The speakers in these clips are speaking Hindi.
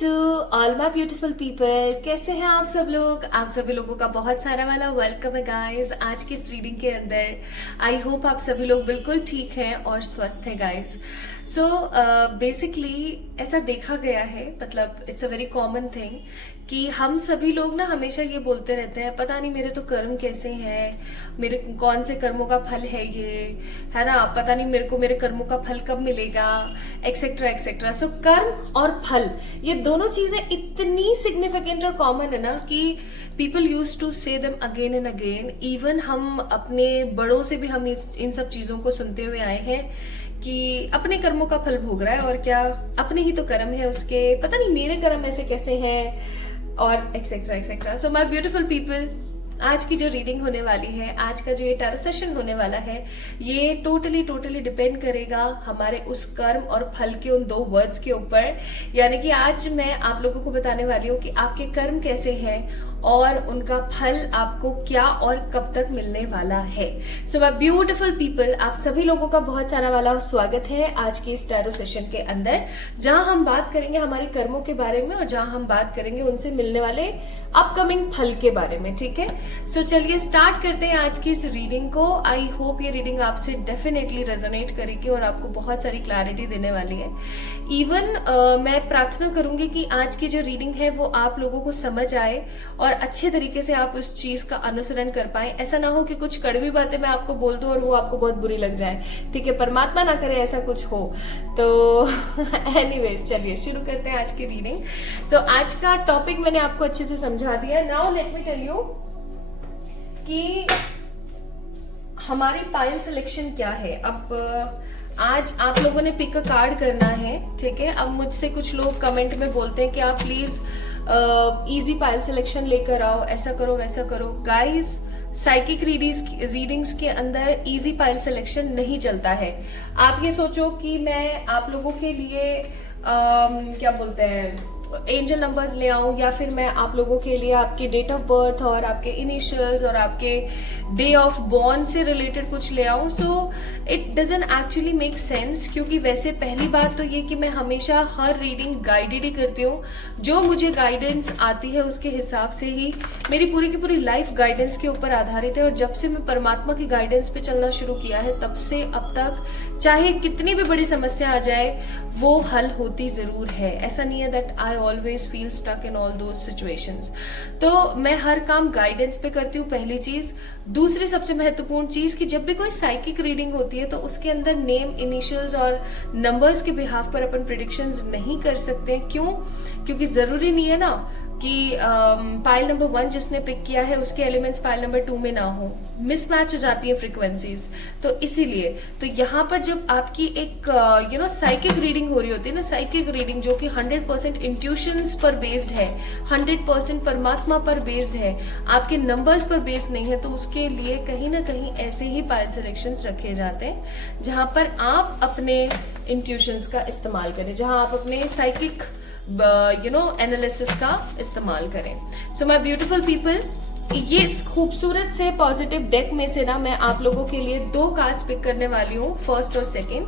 To all my beautiful people. कैसे हैं आप सब लोग? आप सभी लोगों का बहुत सारा वाला वेलकम है गाइस आज की इस रीडिंग के अंदर। आई होप आप सभी लोग बिल्कुल ठीक हैं और स्वस्थ हैं गाइस। सो बेसिकली ऐसा देखा गया है, मतलब it's a very common thing कि हम सभी लोग ना हमेशा ये बोलते रहते हैं पता नहीं मेरे तो कर्म कैसे हैं, मेरे कौन से कर्मों का फल है ये, है ना, पता नहीं मेरे को मेरे कर्मों का फल कब मिलेगा, एक्सेट्रा एक्सेट्रा। सो कर्म और फल ये दोनों चीजें इतनी सिग्निफिकेंट और कॉमन है ना कि पीपल यूज टू से them again and again. Even हम अपने बड़ों से भी हम इन सब चीजों को सुनते हुए आए हैं कि अपने कर्मों का फल भोग रहा है और क्या अपने ही तो कर्म है उसके, पता नहीं मेरे कर्म ऐसे कैसे हैं और etcetera etcetera. So my beautiful people, आज की जो रीडिंग होने वाली है, आज का जो ये टैरो सेशन होने वाला है, ये टोटली डिपेंड करेगा हमारे उस कर्म और फल के उन दो वर्ड्स के ऊपर। यानी कि आज मैं आप लोगों को बताने वाली हूँ कि आपके कर्म कैसे हैं और उनका फल आपको क्या और कब तक मिलने वाला है। सो माय ब्यूटीफुल पीपल, आप सभी लोगों का बहुत सारा वाला स्वागत है आज की इस टैरो सेशन के अंदर, जहां हम बात करेंगे हमारे कर्मों के बारे में और जहां हम बात करेंगे उनसे मिलने वाले अपकमिंग फल के बारे में। ठीक है, सो चलिए स्टार्ट करते हैं आज की इस रीडिंग को। आई होप ये रीडिंग आपसे डेफिनेटली रेजोनेट करेगी और आपको बहुत सारी क्लैरिटी देने वाली है। इवन मैं प्रार्थना करूंगी कि आज की जो रीडिंग है वो आप लोगों को समझ आए और अच्छे तरीके से आप उस चीज का अनुसरण कर पाए। ऐसा ना हो कि कुछ कड़वी बातें मैं आपको बोल दूं और वो आपको बहुत बुरी लग जाए। ठीक है, परमात्मा ना करे ऐसा कुछ हो तो एनीवेज चलिए शुरू करते हैं आज की रीडिंग। तो आज का टॉपिक मैंने आपको अच्छे से समझा दिया। Now let me tell you कि हमारी पाइल सिलेक्शन क्या है। अब आज आप लोगों ने पिक अ कार्ड करना है, ठीक है। अब मुझसे कुछ लोग कमेंट में बोलते हैं कि आप प्लीज इजी पाइल सिलेक्शन लेकर आओ, ऐसा करो वैसा करो। गाइस, साइकिक रीडिंग्स के अंदर इजी पाइल सिलेक्शन नहीं चलता है। आप ये सोचो कि मैं आप लोगों के लिए क्या बोलते हैं एंजल नंबर्स ले आऊं या फिर मैं आप लोगों के लिए आपके डेट ऑफ बर्थ और आपके इनिशियल्स और आपके डे ऑफ बॉर्न से रिलेटेड कुछ ले आऊं। So it doesn't actually make sense, क्योंकि वैसे पहली बात तो ये कि मैं हमेशा हर रीडिंग गाइडेड ही करती हूँ। जो मुझे गाइडेंस आती है उसके हिसाब से ही, मेरी पूरी की पूरी लाइफ गाइडेंस के ऊपर आधारित है। और जब से मैं परमात्मा की गाइडेंस पे चलना शुरू किया है तब से अब तक चाहे कितनी भी बड़ी समस्या आ जाए वो हल होती जरूर है। ऐसा नहीं है that I always feel stuck in all those situations. तो मैं हर काम गाइडेंस पे करती हूँ, पहली चीज। दूसरी सबसे महत्वपूर्ण चीज कि जब भी कोई साइकिक रीडिंग होती है तो उसके अंदर नेम, इनिशियल्स और नंबर्स के बिहाफ पर अपन प्रेडिक्शंस नहीं कर सकते। क्यों? क्योंकि जरूरी नहीं है ना कि पाइल नंबर 1 जिसने पिक किया है उसके एलिमेंट्स पाइल नंबर 2 में ना हो, मिसमैच हो जाती है फ्रीक्वेंसीज। तो इसीलिए तो यहाँ पर जब आपकी एक साइकिक रीडिंग हो रही होती है ना, साइकिक रीडिंग जो कि 100% इंट्यूशंस पर बेस्ड है, 100% परमात्मा पर बेस्ड है, आपके नंबर्स पर बेस्ड नहीं है, तो उसके लिए कहीं ना कहीं ऐसे ही पाइल सिलेक्शंस रखे जाते हैं जहां पर आप अपने इंट्यूशंस का इस्तेमाल करें, जहां आप अपने साइकिक एनालिसिस का इस्तेमाल करें। सो माय ब्यूटीफुल पीपल, ये खूबसूरत से पॉजिटिव डेक में से ना मैं आप लोगों के लिए 2 कार्ड्स पिक करने वाली हूँ, फर्स्ट और सेकंड,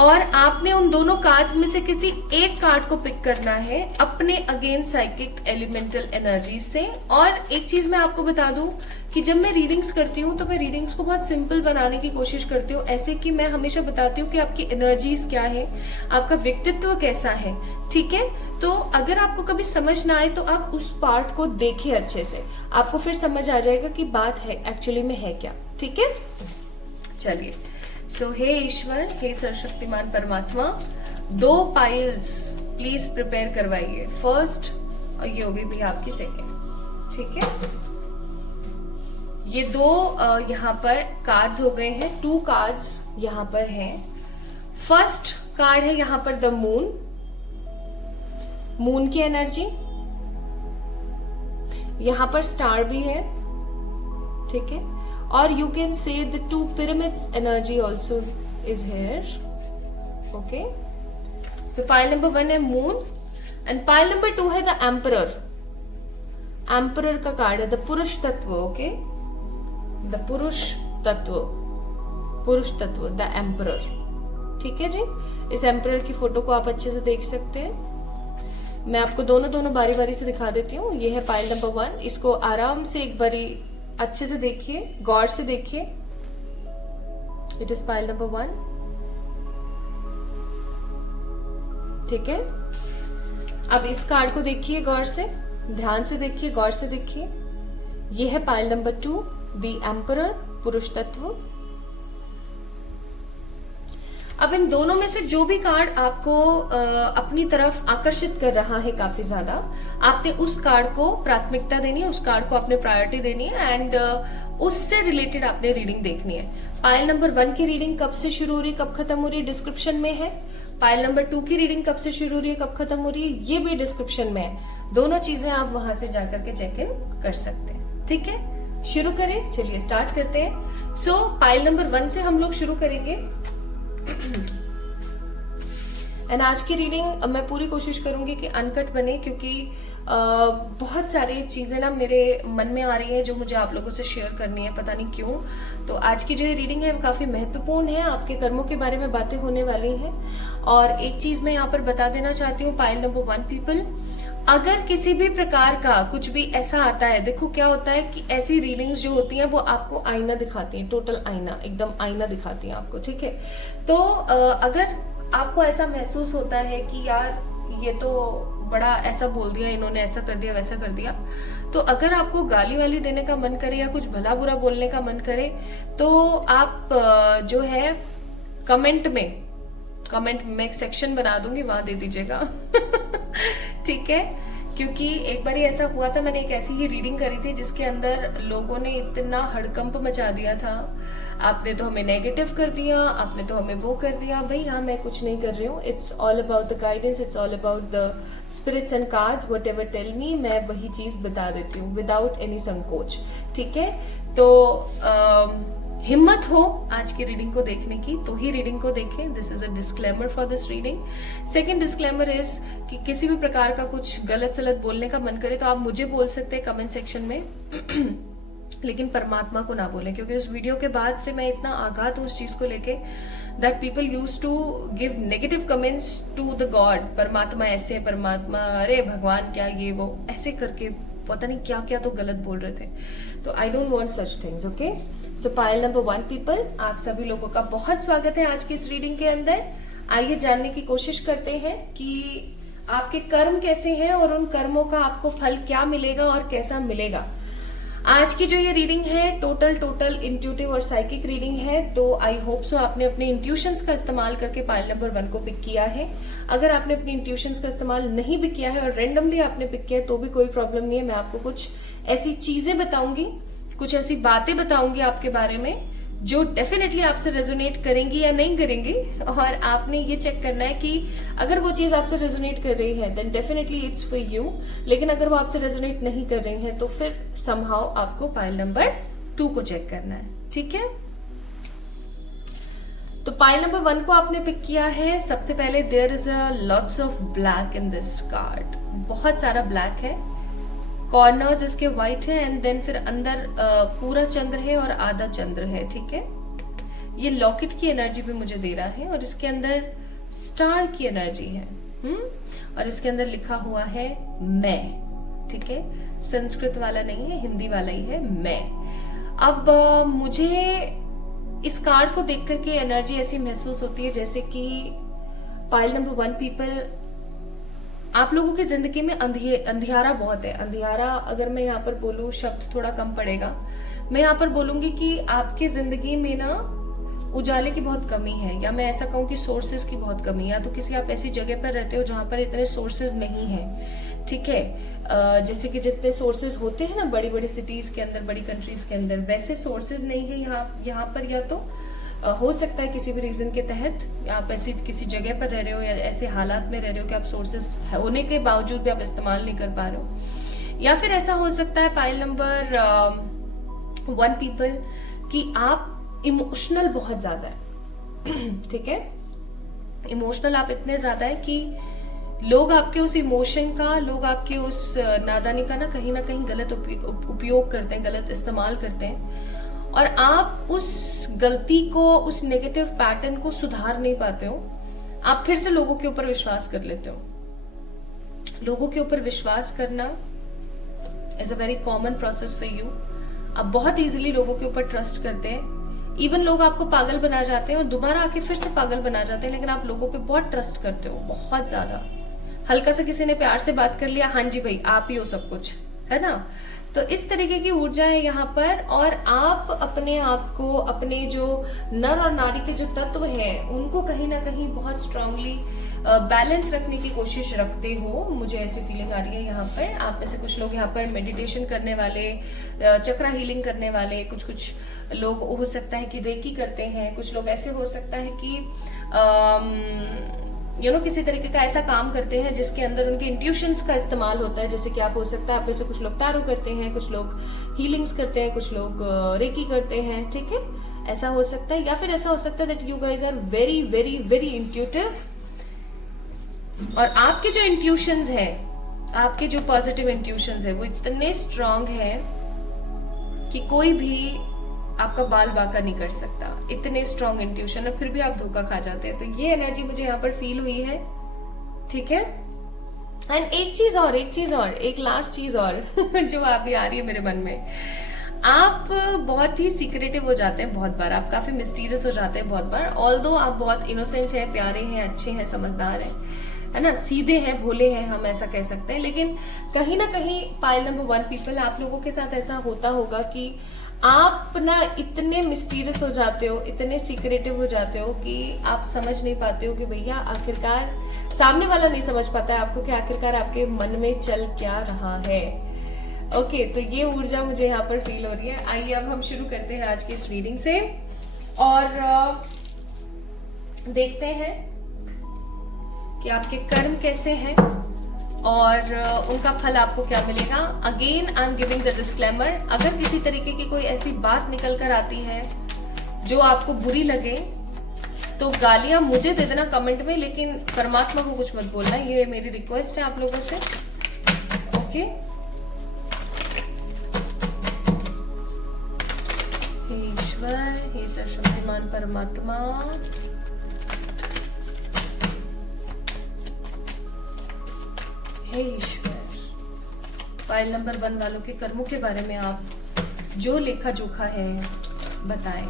और आपने उन दोनों कार्ड्स में से किसी एक कार्ड को पिक करना है अपने अगेन साइकिक एलिमेंटल एनर्जी से। और एक चीज मैं आपको बता दूं कि जब मैं रीडिंग्स करती हूँ तो मैं रीडिंग्स को बहुत सिंपल बनाने की कोशिश करती हूँ, ऐसे कि मैं हमेशा बताती हूँ कि आपकी एनर्जीज क्या है, आपका व्यक्तित्व कैसा है। ठीक है, तो अगर आपको कभी समझ ना आए तो आप उस पार्ट को देखिए अच्छे से, आपको फिर समझ आ जाएगा कि बात है एक्चुअली में है क्या। ठीक है, चलिए। सो हे ईश्वर, हे सर्वशक्तिमान परमात्मा, 2 पाइल्स प्लीज प्रिपेयर करवाइए, फर्स्ट और ये होगी भी आपकी सेकेंड। ठीक है, ये 2 यहाँ पर कार्ड्स हो गए हैं, 2 कार्ड्स यहाँ पर हैं। फर्स्ट कार्ड है यहाँ पर द मून, मून की एनर्जी, यहाँ पर स्टार भी है, ठीक है, और you can say the 2 pyramids energy also is here. Okay, so pile number 1 है moon and pile number 2 है the emperor. emperor का कार्ड है the पुरुष तत्व। okay, the पुरुष तत्व the emperor। ठीक है जी, इस emperor की फोटो को आप अच्छे से देख सकते हैं। मैं आपको दोनों बारी बारी से दिखा देती हूँ। ये है पाइल नंबर 1, इसको आराम से एक बारी अच्छे से देखिए, गौर से देखिए। इट इज पाइल नंबर 1, ठीक है। अब इस कार्ड को देखिए गौर से, ध्यान से देखिए, गौर से देखिए। ये है पाइल नंबर 2, द एम्परर, पुरुष तत्व। अब इन दोनों में से जो भी कार्ड आपको अपनी तरफ आकर्षित कर रहा है काफी ज्यादा, आपने उस कार्ड को प्राथमिकता देनी है, उस कार्ड को आपने प्रायोरिटी देनी है एंड उससे रिलेटेड आपने रीडिंग देखनी है। पाइल नंबर 1 की रीडिंग कब से शुरू हो रही है, कब खत्म हो रही है, डिस्क्रिप्शन में है। पाइल नंबर 2 की रीडिंग कब से शुरू हो रही है, कब खत्म हो रही है, ये भी डिस्क्रिप्शन में है। दोनों चीजें आप वहां से जाकर के चेक इन कर सकते हैं, ठीक है। शुरू करें, चलिए स्टार्ट करते हैं। सो पाइल नंबर 1 से हम लोग शुरू करेंगे एंड आज की रीडिंग मैं पूरी कोशिश करूंगी कि अनकट बने, क्योंकि बहुत सारी चीजें ना मेरे मन में आ रही है जो मुझे आप लोगों से शेयर करनी है, पता नहीं क्यों। तो आज की जो ये रीडिंग है वो काफी महत्वपूर्ण है, आपके कर्मों के बारे में बातें होने वाली हैं। और एक चीज मैं यहाँ पर बता देना चाहती हूँ, पाइल नंबर 1 पीपल, अगर किसी भी प्रकार का कुछ भी ऐसा आता है, देखो क्या होता है कि ऐसी रीडिंग्स जो होती हैं वो आपको आईना दिखाती हैं, टोटल आईना, एकदम आईना दिखाती हैं आपको, ठीक है। तो अगर आपको ऐसा महसूस होता है कि यार ये तो बड़ा ऐसा बोल दिया इन्होंने, ऐसा कर दिया, वैसा कर दिया, तो अगर आपको गाली वाली देने का मन करे या कुछ भला बुरा बोलने का मन करे, तो आप जो है कमेंट में एक सेक्शन बना दूंगी, वहां दे दीजिएगा ठीक है। क्योंकि एक बार ऐसा हुआ था, मैंने एक ऐसी ही रीडिंग करी थी जिसके अंदर लोगों ने इतना हड़कंप मचा दिया था, आपने तो हमें नेगेटिव कर दिया, आपने तो हमें वो कर दिया। भाई हाँ, मैं कुछ नहीं कर रही हूँ, it's all about the guidance, it's all about the spirits and cards, whatever tell me, मैं वही चीज बता देती हूँ विदाउट एनी संकोच, ठीक है। तो हिम्मत हो आज की रीडिंग को देखने की तो ही रीडिंग को देखें। This is a disclaimer for this reading. Second disclaimer is कि किसी भी प्रकार का कुछ गलत सलत बोलने का मन करे तो आप मुझे बोल सकते हैं कमेंट सेक्शन में लेकिन परमात्मा को ना बोलें, क्योंकि उस वीडियो के बाद से मैं इतना आघात हूँ उस चीज को लेके that people use to give negative comments to the god. परमात्मा ऐसे, परमात्मा, अरे भगवान क्या, ये वो ऐसे करके पता नहीं क्या क्या तो गलत बोल रहे थे। तो I don't want such things, okay. So pile number 1 people, आप सभी लोगों का बहुत स्वागत है आज की इस रीडिंग के अंदर। आइए जानने की कोशिश करते हैं कि आपके कर्म कैसे हैं और उन कर्मों का आपको फल क्या मिलेगा और कैसा मिलेगा। आज की जो ये रीडिंग है टोटल इंट्यूटिव और साइकिक रीडिंग है, तो आई होप सो आपने अपने इंट्यूशंस का इस्तेमाल करके पाइल नंबर 1 को पिक किया है। अगर आपने अपने इंट्यूशंस का इस्तेमाल नहीं भी किया है और रेंडमली आपने पिक किया है तो भी कोई प्रॉब्लम नहीं है। मैं आपको कुछ ऐसी चीजें बताऊंगी, कुछ ऐसी बातें बताऊंगी आपके बारे में जो डेफिनेटली आपसे रेजोनेट करेंगी या नहीं करेंगी, और आपने ये चेक करना है कि अगर वो चीज आपसे रेजोनेट कर रही है then definitely it's for you, लेकिन अगर वो आपसे रेजोनेट नहीं कर रही है तो फिर समहाउ आपको पाइल नंबर 2 को चेक करना है, ठीक है। तो पाइल नंबर 1 को आपने पिक किया है। सबसे पहले there is a lots of black in this card, बहुत सारा ब्लैक है, कॉर्नर्स इसके व्हाइट है एंड देन फिर अंदर पूरा चंद्र है और आधा चंद्र है, ठीक है। ये लॉकेट की एनर्जी भी मुझे दे रहा है और इसके अंदर स्टार की एनर्जी है, और इसके अंदर लिखा हुआ है मैं, ठीक है। संस्कृत वाला नहीं है, हिंदी वाला ही है, मैं। अब मुझे इस कार्ड को देख करके एनर्जी ऐसी महसूस होती है जैसे कि पाइल नंबर 1 पीपल, आप लोगों की जिंदगी में अंधियारा बहुत है। अंधियारा अगर मैं यहाँ पर बोलूँ, शब्द थोड़ा कम पड़ेगा, मैं यहाँ पर बोलूंगी कि आपकी जिंदगी में ना उजाले की बहुत कमी है, या मैं ऐसा कहूँ कि सोर्सेज की बहुत कमी है, या तो किसी आप ऐसी जगह पर रहते हो जहां पर इतने सोर्सेज नहीं है, ठीक है। जैसे कि जितने सोर्सेज होते हैं ना बड़ी बड़ी सिटीज के अंदर, बड़ी कंट्रीज के अंदर, वैसे सोर्सेज नहीं है यहाँ पर। या तो हो सकता है किसी भी रीजन के तहत आप ऐसी किसी जगह पर रह रहे हो या ऐसे हालात में रह रहे हो कि आप सोर्सेस होने के बावजूद भी आप इस्तेमाल नहीं कर पा रहे हो, या फिर ऐसा हो सकता है पाइल नंबर 1 पीपल कि आप इमोशनल बहुत ज्यादा है, ठीक है। इमोशनल आप इतने ज्यादा है कि लोग आपके उस इमोशन का, लोग आपके उस नादानी का ना कहीं गलत उपयोग करते हैं, गलत इस्तेमाल करते हैं, और आप उस गलती को, उस नेगेटिव पैटर्न को सुधार नहीं पाते हो। आप फिर से लोगों के ऊपर विश्वास कर लेते हो, लोगों के ऊपर विश्वास करना is a very common process for you. आप बहुत इजीली लोगों के ऊपर ट्रस्ट करते हैं। इवन लोग आपको पागल बना जाते हैं और दोबारा आके फिर से पागल बना जाते हैं, लेकिन आप लोगों पे बहुत ट्रस्ट करते हो, बहुत ज्यादा। हल्का सा किसी ने प्यार से बात कर लिया, हाँ जी भाई आप ही हो सब कुछ, है ना। तो इस तरीके की ऊर्जा है यहाँ पर। और आप अपने आप को, अपने जो नर और नारी के जो तत्व हैं उनको कहीं ना कहीं बहुत स्ट्रांगली बैलेंस रखने की कोशिश रखते हो, मुझे ऐसी फीलिंग आ रही है यहाँ पर। आप में से कुछ लोग यहाँ पर मेडिटेशन करने वाले, चक्रा हीलिंग करने वाले, कुछ कुछ लोग हो सकता है कि रेकी करते हैं, कुछ लोग ऐसे हो सकता है कि किसी तरीके का ऐसा काम करते हैं जिसके अंदर उनके इंट्यूशंस का इस्तेमाल होता है। जैसे कि आप हो सकता है आप में से कुछ लोग टैरो करते हैं, कुछ लोग हीलिंग्स करते हैं, कुछ लोग रेकी करते हैं, ठीक है, ऐसा हो सकता है। या फिर ऐसा हो सकता है that you guys are very very very intuitive, और आपके जो इंट्यूशंस है, आपके जो पॉजिटिव इंट्यूशंस है वो इतने स्ट्रांग है कि कोई भी आपका बाल बाका नहीं कर सकता। इतने स्ट्रांग इंट्यूशन है, फिर भी आप धोखा खा जाते हैं। तो ये एनर्जी मुझे यहाँ पर फील हुई है, ठीक है। एंड एक चीज और, एक लास्ट चीज और जो अभी आ रही है मेरे मन में, आप बहुत ही सीक्रेटिव हो जाते हैं बहुत बार, आप काफी मिस्टीरियस हो जाते हैं बहुत बार। ऑल्दो आप बहुत इनोसेंट हैं, प्यारे हैं, अच्छे हैं, समझदार हैं, है ना, सीधे हैं, भोले हैं, हम ऐसा कह सकते हैं। लेकिन कहीं ना कहीं पाइल नंबर 1 पीपल, आप लोगों के साथ ऐसा होता होगा कि आप ना इतने मिस्टीरियस हो जाते हो, इतने सीक्रेटिव हो जाते हो कि आप समझ नहीं पाते हो कि भैया आखिरकार, सामने वाला नहीं समझ पाता है आपको कि आखिरकार आपके मन में चल क्या रहा है। ओके, तो ये ऊर्जा मुझे यहाँ पर फील हो रही है। आइए अब हम शुरू करते हैं आज की इस रीडिंग से और देखते हैं कि आपके कर्म कैसे हैं और उनका फल आपको क्या मिलेगा। Again I am giving the disclaimer, अगर किसी तरीके की कोई ऐसी बात निकल कर आती है जो आपको बुरी लगे तो गालियां मुझे दे देना कमेंट में, लेकिन परमात्मा को कुछ मत बोलना, ये मेरी रिक्वेस्ट है आप लोगों से। ओके, हे ईश्वर, हे सर्वशक्तिमान परमात्मा, हे ईश्वर, फाइल नंबर 1 वालों के कर्मों के बारे में आप जो लेखा जोखा है बताएं।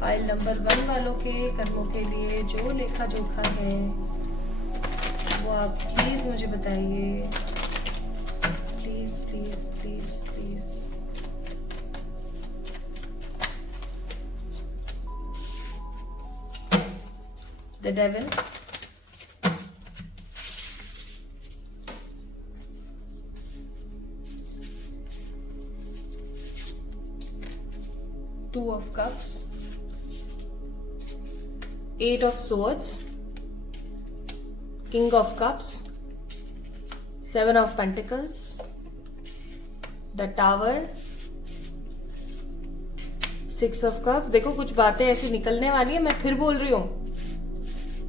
फाइल नंबर 1 वालों के कर्मों के लिए जो लेखा जोखा है वो आप प्लीज मुझे बताइए, please please please please. The devil, Two of Cups, 8 of Swords, King of Cups, 7 of Pentacles, The Tower, 6 of Cups। देखो कुछ बातें ऐसी निकलने वाली है, मैं फिर बोल रही हूँ,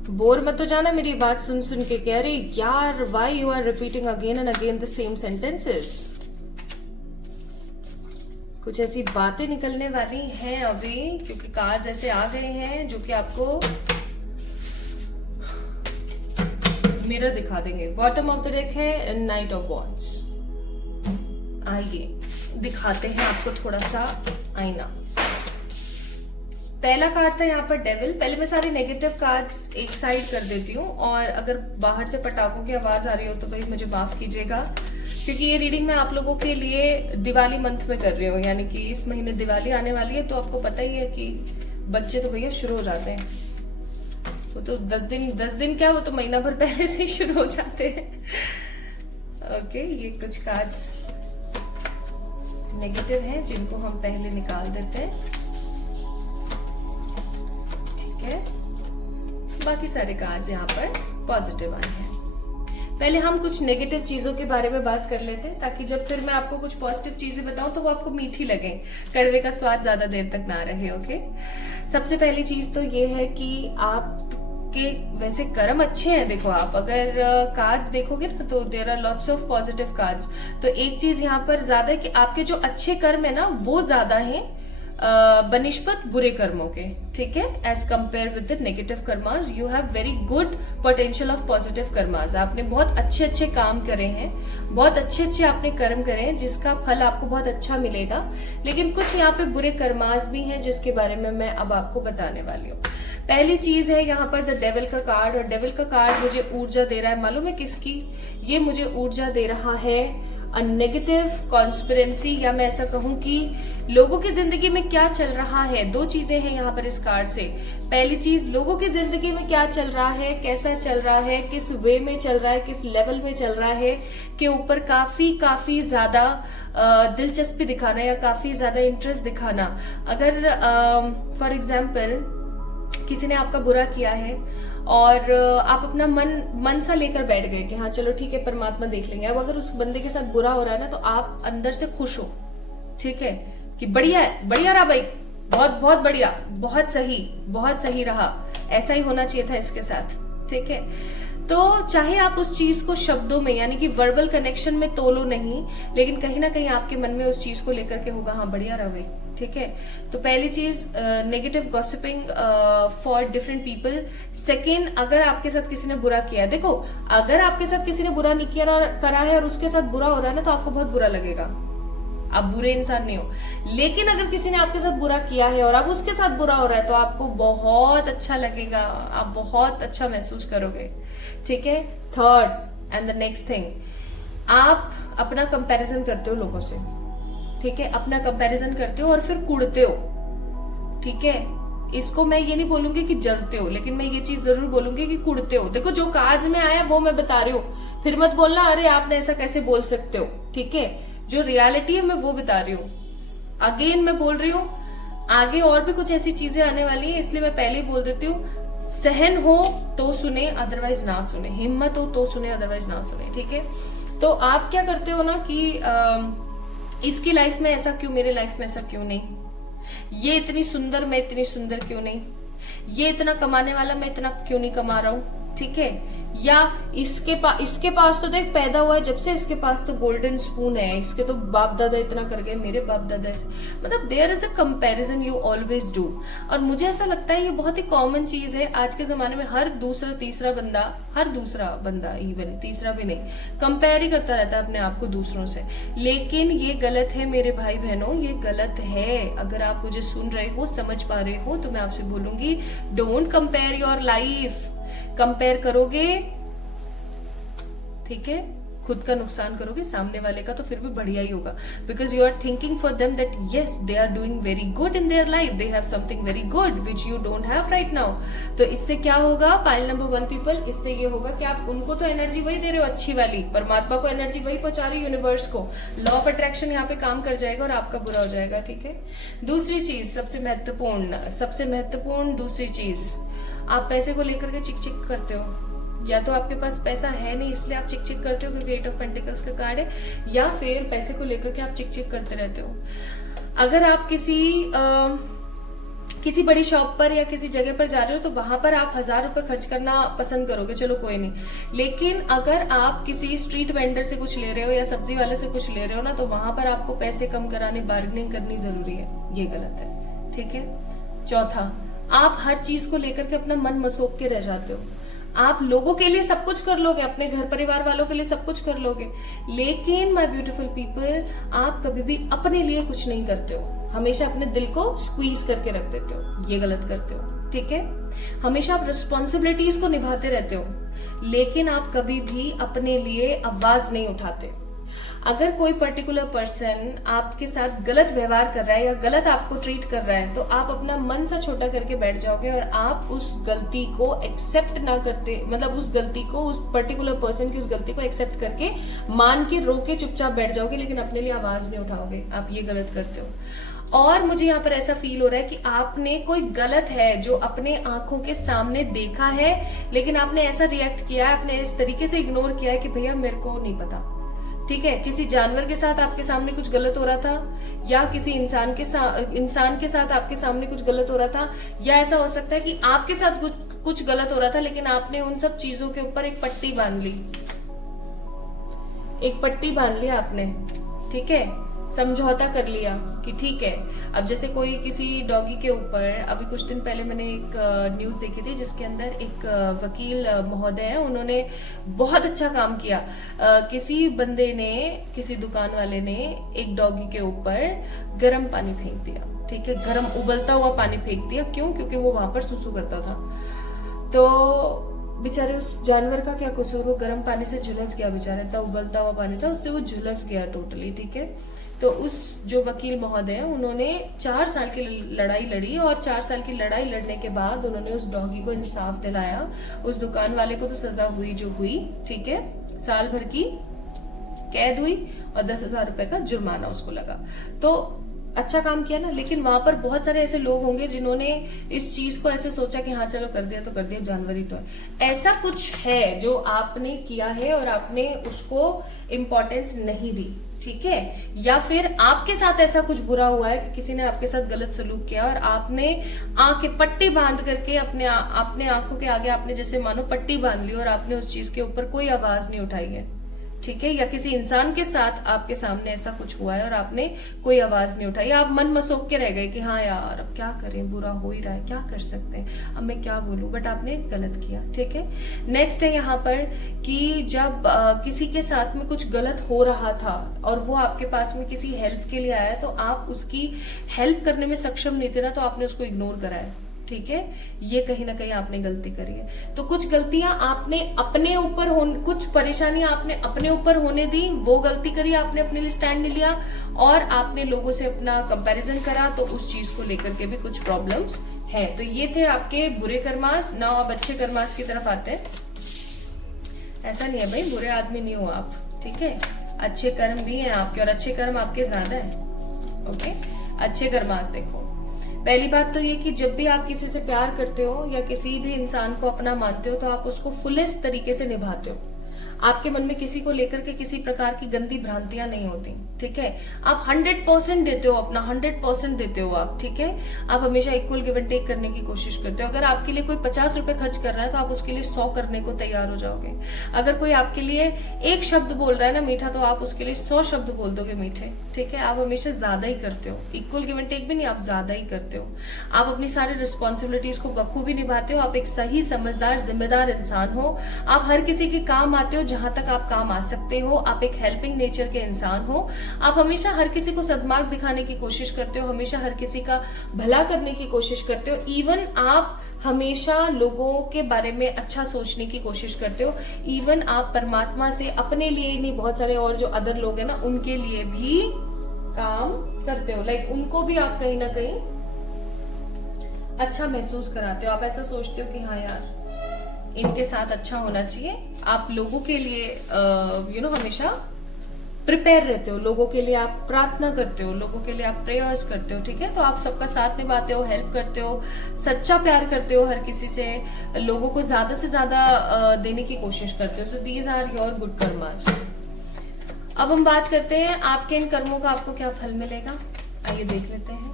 बोर मत तो जाना मेरी बात सुन सुन के, कह रही यार why you are repeating again and again the same sentences। कुछ ऐसी बातें निकलने वाली हैं अभी, क्योंकि कार्ड्स ऐसे आ गए हैं जो कि आपको मिरर दिखा देंगे। बॉटम ऑफ द डेक है नाइट ऑफ वॉन्ड्स। आइए दिखाते हैं आपको थोड़ा सा आईना। पहला कार्ड था यहाँ पर डेविल। पहले मैं सारे नेगेटिव कार्ड्स एक साइड कर देती हूँ, और अगर बाहर से पटाखों की आवाज आ रही हो तो भाई मुझे माफ कीजिएगा, क्योंकि ये रीडिंग मैं आप लोगों के लिए दिवाली मंथ में कर रही हूँ, यानी कि इस महीने दिवाली आने वाली है। तो आपको पता ही है कि बच्चे तो भैया शुरू हो जाते हैं, वो तो 10 दिन क्या, वो तो महीना भर पहले से ही शुरू हो जाते हैं। ओके, ये कुछ कार्ड्स नेगेटिव हैं जिनको हम पहले निकाल देते हैं, ठीक है। बाकी सारे कार्ड्स यहाँ पर पॉजिटिव आए हैं। पहले हम कुछ नेगेटिव चीजों के बारे में बात कर लेते हैं, ताकि जब फिर मैं आपको कुछ पॉजिटिव चीजें बताऊं तो वो आपको मीठी लगे, कड़वे का स्वाद ज्यादा देर तक ना रहे। ओके, सबसे पहली चीज तो ये है कि आपके वैसे कर्म अच्छे हैं। देखो, आप अगर कार्ड्स देखोगे ना तो there are lots of positive cards. तो एक चीज यहाँ पर ज्यादा है कि आपके जो अच्छे कर्म है ना वो ज्यादा है, बनिस्पत बुरे कर्मों के, ठीक है। As compare with the negative karmas you have very good potential of positive karmas. आपने बहुत अच्छे अच्छे काम करे हैं, बहुत अच्छे अच्छे आपने कर्म करे हैं जिसका फल आपको बहुत अच्छा मिलेगा। लेकिन कुछ यहाँ पे बुरे कर्मास भी हैं जिसके बारे में मैं अब आपको बताने वाली हूँ। पहली चीज है यहाँ पर द डेविल का कार्ड, और डेविल का कार्ड मुझे ऊर्जा दे रहा है, मालूम है किसकी? ये मुझे ऊर्जा दे रहा है नेगेटिव कॉन्स्पिरेंसी, या मैं ऐसा कहूं कि लोगों की जिंदगी में क्या चल रहा है। दो चीजें हैं यहाँ पर इस कार्ड से। पहली चीज, लोगों की जिंदगी में क्या चल रहा है, कैसा चल रहा है, किस वे में चल रहा है, किस लेवल में चल रहा है के ऊपर काफी ज्यादा दिलचस्पी दिखाना या काफी ज्यादा इंटरेस्ट दिखाना। अगर फॉर एग्जाम्पल किसी ने आपका बुरा किया है और आप अपना मन सा लेकर बैठ गए कि हाँ चलो ठीक है परमात्मा देख लेंगे। अब अगर उस बंदे के साथ बुरा हो रहा है ना, तो आप अंदर से खुश हो, ठीक है, कि बढ़िया है, बढ़िया रहा भाई, बहुत बहुत बढ़िया, बहुत सही रहा, ऐसा ही होना चाहिए था इसके साथ, ठीक है। तो चाहे आप उस चीज को शब्दों में यानी कि वर्बल कनेक्शन में तोलो नहीं, लेकिन कहीं ना कहीं आपके मन में उस चीज को लेकर के होगा हाँ बढ़िया रहा भाई, ठीक है। तो पहली चीज negative gossiping for different people. Second, अगर आपके साथ किसी ने बुरा किया, देखो अगर आपके साथ किसी ने बुरा नहीं किया करा है और उसके साथ बुरा हो रहा है ना, तो आपको बहुत बुरा लगेगा, आप बुरे इंसान नहीं हो। लेकिन अगर किसी ने आपके साथ बुरा किया है और अब उसके साथ बुरा हो रहा है, तो आपको बहुत अच्छा लगेगा, आप बहुत अच्छा महसूस करोगे, ठीक है। Third and the next thing, आप अपना कंपैरिजन करते हो लोगों से, ठीक है, अपना कंपैरिजन करते हो और फिर कूड़ते हो, ठीक है। इसको मैं ये नहीं बोलूंगी कि जलते हो, लेकिन मैं ये चीज जरूर बोलूंगी कि कूड़ते हो। देखो जो कार्ड्स में आया वो मैं बता रही हूँ, फिर मत बोलना अरे आपने ऐसा कैसे बोल सकते हो, ठीक है। जो रियलिटी है मैं वो बता रही हूँ। अगेन मैं बोल रही हूँ, आगे और भी कुछ ऐसी चीजें आने वाली है, इसलिए मैं पहले ही बोल देती हूँ, सहन हो तो सुने अदरवाइज ना सुने, हिम्मत हो तो सुने अदरवाइज ना सुने, ठीक है। तो आप क्या करते हो ना कि इसकी लाइफ में ऐसा क्यों, मेरे लाइफ में ऐसा क्यों नहीं, ये इतनी सुंदर मैं इतनी सुंदर क्यों नहीं, ये इतना कमाने वाला मैं इतना क्यों नहीं कमा रहा हूं, ठीक है। या इसके पास तो देख पैदा हुआ है जब से, इसके पास तो गोल्डन स्पून है, इसके तो बाप दादा इतना कर गए, मेरे बाप दादा ऐसे, मतलब there is a comparison you always do. और मुझे ऐसा लगता है ये बहुत ही कॉमन चीज है आज के जमाने में। हर दूसरा तीसरा बंदा इवन तीसरा भी नहीं, कंपेयर ही करता रहता है अपने आप को दूसरों से। लेकिन ये गलत है मेरे भाई बहनों, ये गलत है। अगर आप मुझे सुन रहे हो, समझ पा रहे हो, तो मैं आपसे बोलूंगी don't compare your life. Compare करोगे, ठीक है, खुद का नुकसान करोगे, सामने वाले का तो फिर भी बढ़िया ही होगा, because you are thinking for them that yes they are doing very good in their life, they have something very good which you don't have right now. तो इससे क्या होगा, पाइल नंबर 1 पीपल, इससे ये होगा कि आप उनको तो एनर्जी वही दे रहे हो अच्छी वाली, परमात्मा को एनर्जी वही पहुंचा रहे हो, यूनिवर्स को। लॉ ऑफ अट्रैक्शन यहाँ पे काम कर जाएगा और आपका बुरा हो जाएगा, ठीक है। दूसरी चीज सबसे महत्वपूर्ण दूसरी चीज, आप पैसे को लेकर के चिक चिक करते हो। या तो आपके पास पैसा है नहीं इसलिए आप चिक चिक करते हो क्योंकि 8 ऑफ पेंटिकल्स का कार्ड है, या फिर पैसे को लेकर के आप चिक चिक करते रहते हो। अगर आप किसी बड़ी शॉप पर या किसी जगह पर जा रहे हो तो वहां पर आप 1000 रुपए खर्च करना पसंद करोगे, चलो कोई नहीं। लेकिन अगर आप किसी स्ट्रीट वेंडर से कुछ ले रहे हो या सब्जी वाले से कुछ ले रहे हो ना, तो वहां पर आपको पैसे कम कराने, बार्गेनिंग करनी जरूरी है, ये गलत है, ठीक है। चौथा, आप हर चीज को लेकर के अपना मन मसोक के रह जाते हो। आप लोगों के लिए सब कुछ कर लोगे, अपने घर परिवार वालों के लिए सब कुछ कर लोगे, लेकिन माय ब्यूटीफुल पीपल, आप कभी भी अपने लिए कुछ नहीं करते हो। हमेशा अपने दिल को स्क्वीज करके रख देते हो, ये गलत करते हो, ठीक है। हमेशा आप रिस्पॉन्सिबिलिटीज को निभाते रहते हो, लेकिन आप कभी भी अपने लिए आवाज नहीं उठाते। अगर कोई पर्टिकुलर पर्सन आपके साथ गलत व्यवहार कर रहा है या गलत आपको ट्रीट कर रहा है, तो आप अपना मन सा छोटा करके बैठ जाओगे और आप उस गलती को एक्सेप्ट ना करते, मतलब उस गलती को, उस पर्टिकुलर पर्सन की उस गलती को एक्सेप्ट करके मान के रो के चुपचाप बैठ जाओगे, लेकिन अपने लिए आवाज नहीं उठाओगे। आप ये गलत करते हो। और मुझे यहाँ पर ऐसा फील हो रहा है कि आपने कोई गलत है जो अपने आंखों के सामने देखा है, लेकिन आपने ऐसा रिएक्ट किया है, आपने इस तरीके से इग्नोर किया है कि भैया मेरे को नहीं पता, ठीक है। किसी जानवर के साथ आपके सामने कुछ गलत हो रहा था, या किसी इंसान के साथ आपके सामने कुछ गलत हो रहा था, या ऐसा हो सकता है कि आपके साथ कुछ गलत हो रहा था, लेकिन आपने उन सब चीजों के ऊपर एक पट्टी बांध ली आपने, ठीक है। समझौता कर लिया कि ठीक है। अब जैसे कोई किसी डॉगी के ऊपर, अभी कुछ दिन पहले मैंने एक न्यूज देखी थी जिसके अंदर एक वकील महोदय है, उन्होंने बहुत अच्छा काम किया। किसी बंदे ने, किसी दुकान वाले ने एक डॉगी के ऊपर गर्म पानी फेंक दिया, ठीक है, गर्म उबलता हुआ पानी फेंक दिया। क्यों? क्योंकि वो वहां पर सुसु करता था। तो बेचारे उस जानवर का क्या कसूर, वो गर्म पानी से झुलस गया, बेचारा इतना उबलता हुआ पानी था, उससे वो झुलस गया टोटली, ठीक है। तो उस जो वकील महोदय है, उन्होंने 4 साल की लड़ाई लड़ी, और 4 साल की लड़ाई लड़ने के बाद उन्होंने उस डॉगी को इंसाफ दिलाया। उस दुकान वाले को तो सजा हुई जो हुई, ठीक है, साल भर की कैद हुई और 10,000 रुपए का जुर्माना उसको लगा। तो अच्छा काम किया ना। लेकिन वहां पर बहुत सारे ऐसे लोग होंगे जिन्होंने इस चीज को ऐसे सोचा कि हाँ चलो कर दिया तो कर दिया, जानवर ही तो है। ऐसा कुछ है जो आपने किया है और आपने उसको इम्पोर्टेंस नहीं दी, ठीक है। या फिर आपके साथ ऐसा कुछ बुरा हुआ है कि किसी ने आपके साथ गलत सलूक किया और आपने आंखें पट्टी बांध करके अपने आंखों के आगे आपने जैसे मानो पट्टी बांध ली और आपने उस चीज के ऊपर कोई आवाज नहीं उठाई है, ठीक है। या किसी इंसान के साथ आपके सामने ऐसा कुछ हुआ है और आपने कोई आवाज नहीं उठाई, आप मन मसोक के रह गए कि हाँ यार अब क्या करें, बुरा हो ही रहा है, क्या कर सकते हैं, अब मैं क्या बोलूं, बट आपने गलत किया, ठीक है। नेक्स्ट है यहाँ पर कि जब किसी के साथ में कुछ गलत हो रहा था और वो आपके पास में किसी हेल्प के लिए आया, तो आप उसकी हेल्प करने में सक्षम नहीं थे ना, तो आपने उसको इग्नोर कराया, ठीक है। ये कहीं ना कहीं आपने गलती करी है। तो कुछ गलतियां आपने अपने ऊपर कुछ परेशानियां आपने अपने ऊपर होने दी, वो गलती करी, आपने अपने लिए स्टैंड नहीं लिया और आपने लोगों से अपना कंपैरिजन करा, तो उस चीज को लेकर के भी कुछ प्रॉब्लम्स हैं। तो ये थे आपके बुरे कर्मास। नाउ अब अच्छे कर्मास की तरफ आते हैं। ऐसा नहीं है भाई बुरे आदमी नहीं हो आप, ठीक है, अच्छे कर्म भी हैं आपके और अच्छे कर्म आपके ज्यादा है, ओके। अच्छे कर्मास देखो, पहली बात तो ये कि जब भी आप किसी से प्यार करते हो या किसी भी इंसान को अपना मानते हो तो आप उसको फुलेस्ट तरीके से निभाते हो। आपके मन में किसी को लेकर के किसी प्रकार की गंदी भ्रांतियां नहीं होती, ठीक है। आप 100% देते हो, अपना 100% देते हो आप, ठीक है। आप हमेशा इक्वल गिव एंड टेक करने की कोशिश करते हो। अगर आपके लिए कोई 50 रुपए खर्च कर रहा है तो आप उसके लिए 100 करने को तैयार हो जाओगे। अगर कोई आपके लिए एक शब्द बोल रहा है ना मीठा, तो आप उसके लिए 100 शब्द बोल दोगे मीठे, ठीक है। आप हमेशा ज्यादा ही करते हो, इक्वल गिव एंड टेक भी नहीं, आप ज्यादा ही करते हो। आप अपनी सारी रिस्पॉन्सिबिलिटीज को बखूबी निभाते हो। आप एक सही, समझदार, जिम्मेदार इंसान हो। आप हर किसी के काम आते हो जहां तक आप काम आ सकते हो। आप एक हेल्पिंग नेचर के इंसान हो। आप हमेशा हर किसी को सद्मार्ग दिखाने की कोशिश करते हो, हमेशा हर किसी का भला करने की कोशिश करते हो। इवन आप हमेशा लोगों के बारे में अच्छा सोचने की कोशिश करते हो। इवन आप परमात्मा से अपने लिए ही नहीं, बहुत सारे और जो अदर लोग हैं ना, उनके लिए भी काम करते हो। लाइक उनको भी आप कहीं ना कहीं अच्छा महसूस कराते हो। आप ऐसा सोचते हो कि हाँ यार इनके साथ अच्छा होना चाहिए। आप लोगों के लिए हमेशा प्रिपेयर रहते हो, लोगों के लिए आप प्रार्थना करते हो, लोगों के लिए आप प्रेयर्स करते हो, ठीक है। तो आप सबका साथ निभाते हो, हेल्प करते हो, सच्चा प्यार करते हो हर किसी से, लोगों को ज्यादा से ज्यादा देने की कोशिश करते हो। So these are your good karmas. अब हम बात करते हैं आपके इन कर्मों का आपको क्या फल मिलेगा, आइए देख लेते हैं।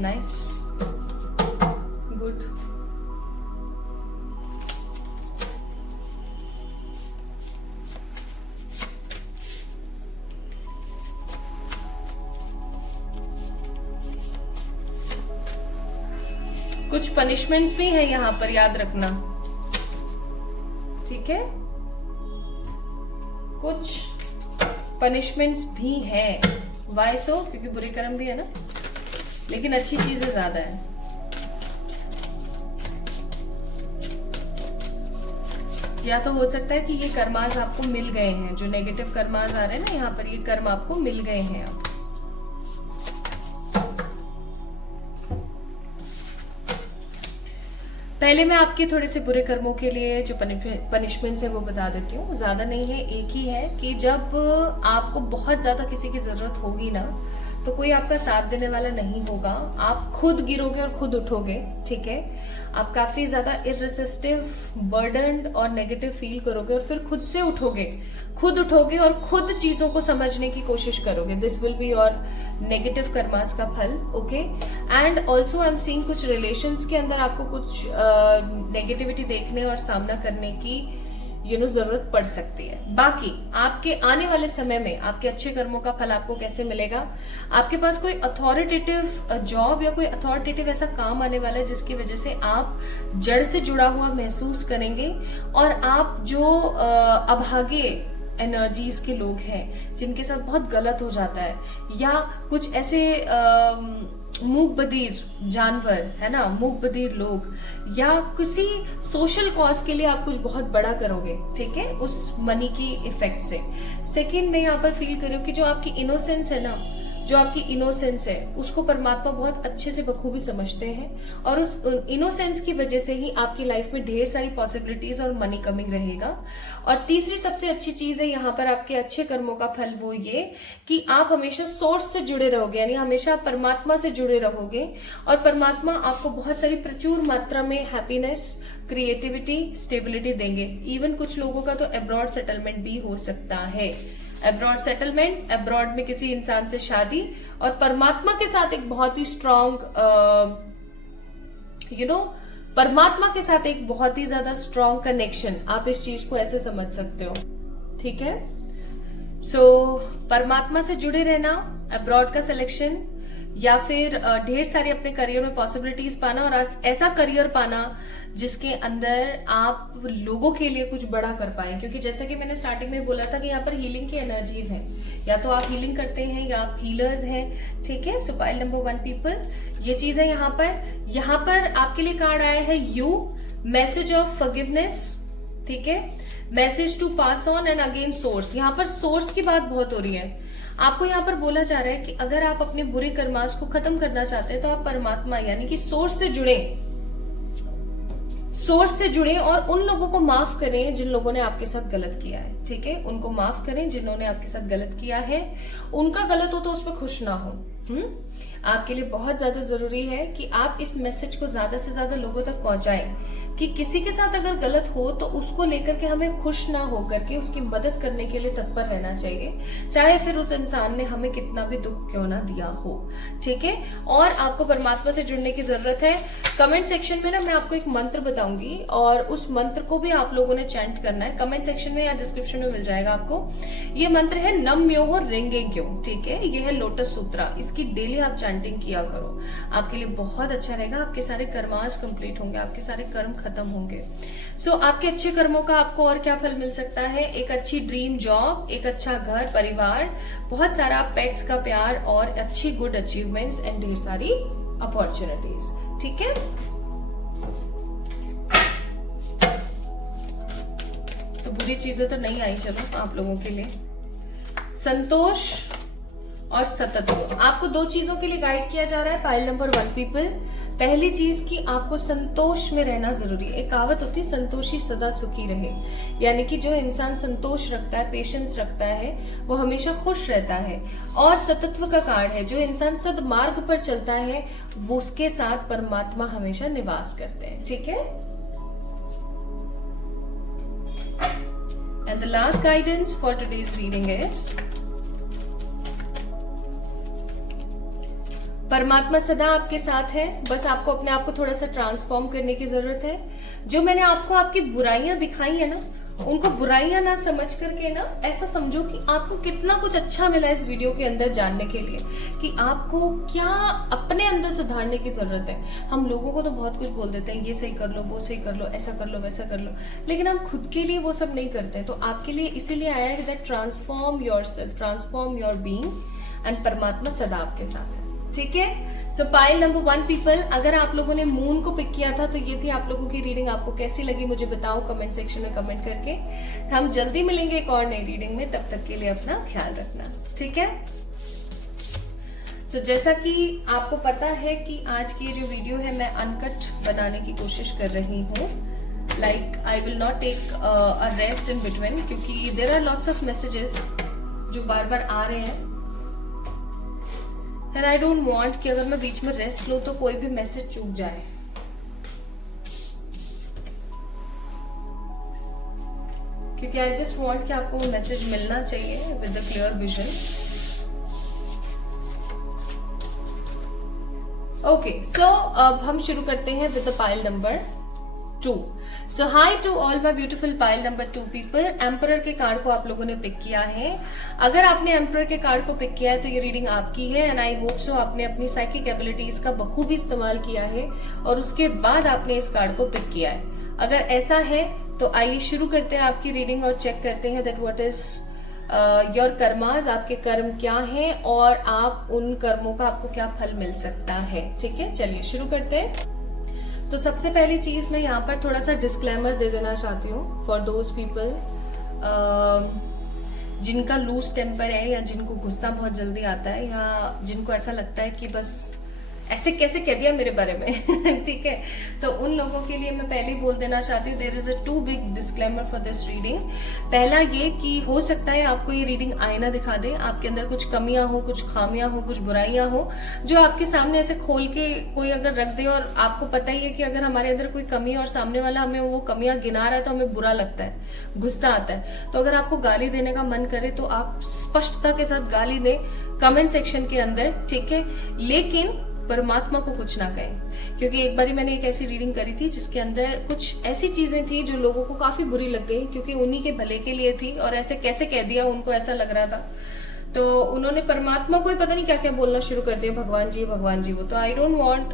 Nice, good. कुछ पनिशमेंट्स भी हैं यहाँ पर, याद रखना, ठीक है। कुछ पनिशमेंट्स भी हैं। वाई सो? क्योंकि बुरे कर्म भी है ना, लेकिन अच्छी चीजें ज्यादा है। या तो हो सकता है कि ये कर्मास आपको मिल गए हैं, जो नेगेटिव कर्मास आ रहे हैं ना यहाँ पर, ये कर्म आपको मिल गए हैं अब। पहले मैं आपके थोड़े से बुरे कर्मों के लिए जो पनिशमेंट्स है वो बता देती हूँ। ज्यादा नहीं है, एक ही है कि जब आपको बहुत ज्यादा किसी की जरूरत होगी ना, तो कोई आपका साथ देने वाला नहीं होगा। आप खुद गिरोगे और खुद उठोगे, ठीक है। आप काफी ज्यादा इररेसिस्टिव, बर्डन्ड और नेगेटिव फील करोगे और फिर खुद से उठोगे, और खुद चीजों को समझने की कोशिश करोगे। This will be your negative karmas का फल, okay. And also I am seeing कुछ रिलेशंस के अंदर आपको कुछ नेगेटिविटी देखने और सामना करने की जरूरत पड़ सकती है। बाकी आपके आने वाले समय में आपके अच्छे कर्मों का फल आपको कैसे मिलेगा? आपके पास कोई अथॉरिटेटिव जॉब या कोई अथॉरिटेटिव ऐसा काम आने वाला है जिसकी वजह से आप जड़ से जुड़ा हुआ महसूस करेंगे, और आप जो अभागे एनर्जीज के लोग हैं जिनके साथ बहुत गलत हो जाता है, या कुछ ऐसे मूक बधिर जानवर है ना, मूक बधिर लोग, या किसी सोशल कॉज के लिए आप कुछ बहुत बड़ा करोगे, ठीक है, उस मनी की इफेक्ट से। सेकंड, मैं यहाँ पर फील कर रही हूँ कि जो आपकी इनोसेंस है ना, जो आपकी इनोसेंस है उसको परमात्मा बहुत अच्छे से बखूबी समझते हैं, और उस इनोसेंस की वजह से ही आपकी लाइफ में ढेर सारी पॉसिबिलिटीज और मनी कमिंग रहेगा। और तीसरी सबसे अच्छी चीज है यहाँ पर आपके अच्छे कर्मों का फल, वो ये कि आप हमेशा सोर्स से जुड़े रहोगे, यानी हमेशा आप परमात्मा से जुड़े रहोगे, और परमात्मा आपको बहुत सारी प्रचुर मात्रा में हैप्पीनेस, क्रिएटिविटी, स्टेबिलिटी देंगे। इवन कुछ लोगों का तो अब्रॉड सेटलमेंट भी हो सकता है। अब्रॉड सेटलमेंट, अब्रॉड में किसी इंसान से शादी, और परमात्मा के साथ एक बहुत ही स्ट्रॉन्ग परमात्मा के साथ एक बहुत ही ज्यादा स्ट्रॉन्ग कनेक्शन। आप इस चीज को ऐसे समझ सकते हो, ठीक है। सो परमात्मा से जुड़े रहना, अब्रॉड का सिलेक्शन, या फिर ढेर सारी अपने करियर में पॉसिबिलिटीज पाना, और ऐसा करियर पाना जिसके अंदर आप लोगों के लिए कुछ बड़ा कर पाए। क्योंकि जैसा कि मैंने स्टार्टिंग में बोला था कि यहाँ पर हीलिंग की एनर्जीज हैं, या तो आप हीलिंग करते हैं या आप हीलर्स हैं, ठीक है। सो पाइल नंबर 1 पीपल, ये चीज है। यहाँ पर आपके लिए कार्ड आया है यू, मैसेज ऑफ फॉरगिवनेस, ठीक है, message to pass on, and again source. यहाँ पर सोर्स की बात बहुत हो रही है। आपको यहाँ पर बोला जा रहा है कि अगर आप अपने बुरे कर्मास को खत्म करना चाहते हैं तो आप परमात्मा यानी कि सोर्स से जुड़े, और उन लोगों को माफ करें जिन लोगों ने आपके साथ गलत किया है, ठीक है। उनको माफ करें जिन्होंने आपके साथ गलत किया है। उनका गलत हो तो उस पर खुश ना हो। आपके लिए बहुत ज्यादा जरूरी है कि आप इस मैसेज को ज्यादा से ज्यादा लोगों तक पहुंचाएं कि किसी के साथ अगर गलत हो तो उसको लेकर के हमें खुश ना होकर के उसकी मदद करने के लिए तत्पर रहना चाहिए, चाहे फिर उस इंसान ने हमें कितना भी दुख क्यों ना दिया हो, ठीक है। और आपको परमात्मा से जुड़ने की जरूरत है। कमेंट सेक्शन में ना मैं आपको एक मंत्र बताऊंगी, और उस मंत्र को भी आप लोगों ने चैंट करना है। कमेंट सेक्शन में या डिस्क्रिप्शन में मिल जाएगा आपको। ये मंत्र है नम्योह रेंगेग्यो, ठीक है। ये है लोटस सूत्रा। इसकी डेली आप चैंटिंग किया करो, आपके लिए बहुत अच्छा रहेगा। आपके सारे कर्मास कंप्लीट होंगे, आपके सारे कर्म खत्म होंगे। सो आपके अच्छे कर्मों का आपको और क्या फल मिल सकता है? एक अच्छी ड्रीम जॉब, एक अच्छा घर परिवार, बहुत सारा पेट्स का प्यार, और अच्छी गुड अचीवमेंट्स एंड ढेर सारी अपॉर्चुनिटीज, ठीक है। तो बुरी चीजें तो नहीं आई, चलो आप लोगों के लिए संतोष और सतत्व। आपको 2 चीजों के लिए गाइड किया जा रहा है। पाइल नंबर 1 पीपल, पहली चीज कि आपको संतोष में रहना जरूरी है। एक कहावत होती है संतोषी सदा सुखी रहे, यानी कि जो इंसान संतोष रखता है, पेशेंस रखता है, वो हमेशा खुश रहता है। और सतत्व का कार्ड है, जो इंसान सद्मार्ग पर चलता है वो उसके साथ परमात्मा हमेशा निवास करते हैं, ठीक है। And the last guidance for today's reading is परमात्मा सदा आपके साथ है, बस आपको अपने आप को थोड़ा सा ट्रांसफॉर्म करने की जरूरत है। जो मैंने आपको आपकी बुराइयां दिखाई है ना, उनको बुराइयां ना समझ करके ना ऐसा समझो कि आपको कितना कुछ अच्छा मिला इस वीडियो के अंदर जानने के लिए, कि आपको क्या अपने अंदर सुधारने की जरूरत है। हम लोगों को तो बहुत कुछ बोल देते हैं, ये सही कर लो, वो सही कर लो, ऐसा कर लो, वैसा कर लो, लेकिन हम खुद के लिए वो सब नहीं करते। तो आपके लिए इसीलिए आया है that transform yourself, transform your being, and परमात्मा सदा आपके साथ है, ठीक है। सो पाइल नंबर 1 पीपल, अगर आप लोगों ने मून को पिक किया था तो ये थी आप लोगों की रीडिंग। आपको कैसी लगी मुझे बताओ कमेंट सेक्शन में कमेंट करके। हम जल्दी मिलेंगे एक और नई रीडिंग में, तब तक के लिए अपना ख्याल रखना, ठीक है। सो जैसा कि आपको पता है कि आज की जो वीडियो है मैं अनकट बनाने की कोशिश कर रही हूँ। Like I will not take a rest in between, क्योंकि there are lots of messages जो बार बार आ रहे हैं। एंड आई डोंट वांट कि अगर मैं बीच में रेस्ट लूं तो कोई भी मैसेज चूक जाए। क्योंकि आई जस्ट वांट कि आपको वो मैसेज मिलना चाहिए with the clear vision. Okay, so अब हम शुरू करते हैं with the pile number 2। So hi to all my beautiful pile number 2 people. Emperor के कार्ड को आप लोगों ने पिक किया है। अगर आपने एम्परर के कार्ड को पिक किया है तो ये रीडिंग आपकी है एंड आई होप सो आपने अपनी साइकिक एबिलिटीज का बखूबी इस्तेमाल किया है और उसके बाद आपने इस कार्ड को पिक किया है। अगर ऐसा है तो आइए शुरू करते हैं आपकी रीडिंग और चेक करते हैं that what is your karmas, आपके कर्म क्या हैं और आप उन कर्मों का आपको क्या फल मिल सकता है। ठीक है, चलिए शुरू करते हैं। तो सबसे पहली चीज मैं यहाँ पर थोड़ा सा डिस्क्लेमर दे देना चाहती हूँ फॉर दोज पीपल जिनका लूज टेम्पर है या जिनको गुस्सा बहुत जल्दी आता है या जिनको ऐसा लगता है कि बस ऐसे कैसे कह दिया मेरे बारे में ठीक है, तो उन लोगों के लिए मैं पहले ही बोल देना चाहती हूँ there is a two big disclaimer for this reading. पहला ये कि हो सकता है आपको ये रीडिंग आईना दिखा दे, आपके अंदर कुछ कमियां हो, कुछ खामियां हो, कुछ बुराइयां हो जो आपके सामने ऐसे खोल के कोई अगर रख दे। और आपको पता ही है कि अगर हमारे अंदर कोई कमी है और सामने वाला हमें वो कमियां गिना रहा है तो हमें बुरा लगता है, गुस्सा आता है। तो अगर आपको गाली देने का मन करे तो आप स्पष्टता के साथ गाली दे कमेंट सेक्शन के अंदर, ठीक है, लेकिन परमात्मा को कुछ ना कहें। क्योंकि एक बारी मैंने एक ऐसी रीडिंग करी थी जिसके अंदर कुछ ऐसी चीजें थी जो लोगों को काफी बुरी लग गई क्योंकि उन्हीं के भले के लिए थी और ऐसे कैसे कह दिया उनको ऐसा लग रहा था। तो उन्होंने परमात्मा को ही पता नहीं क्या क्या बोलना शुरू कर दिया, भगवान जी वो। तो I don't want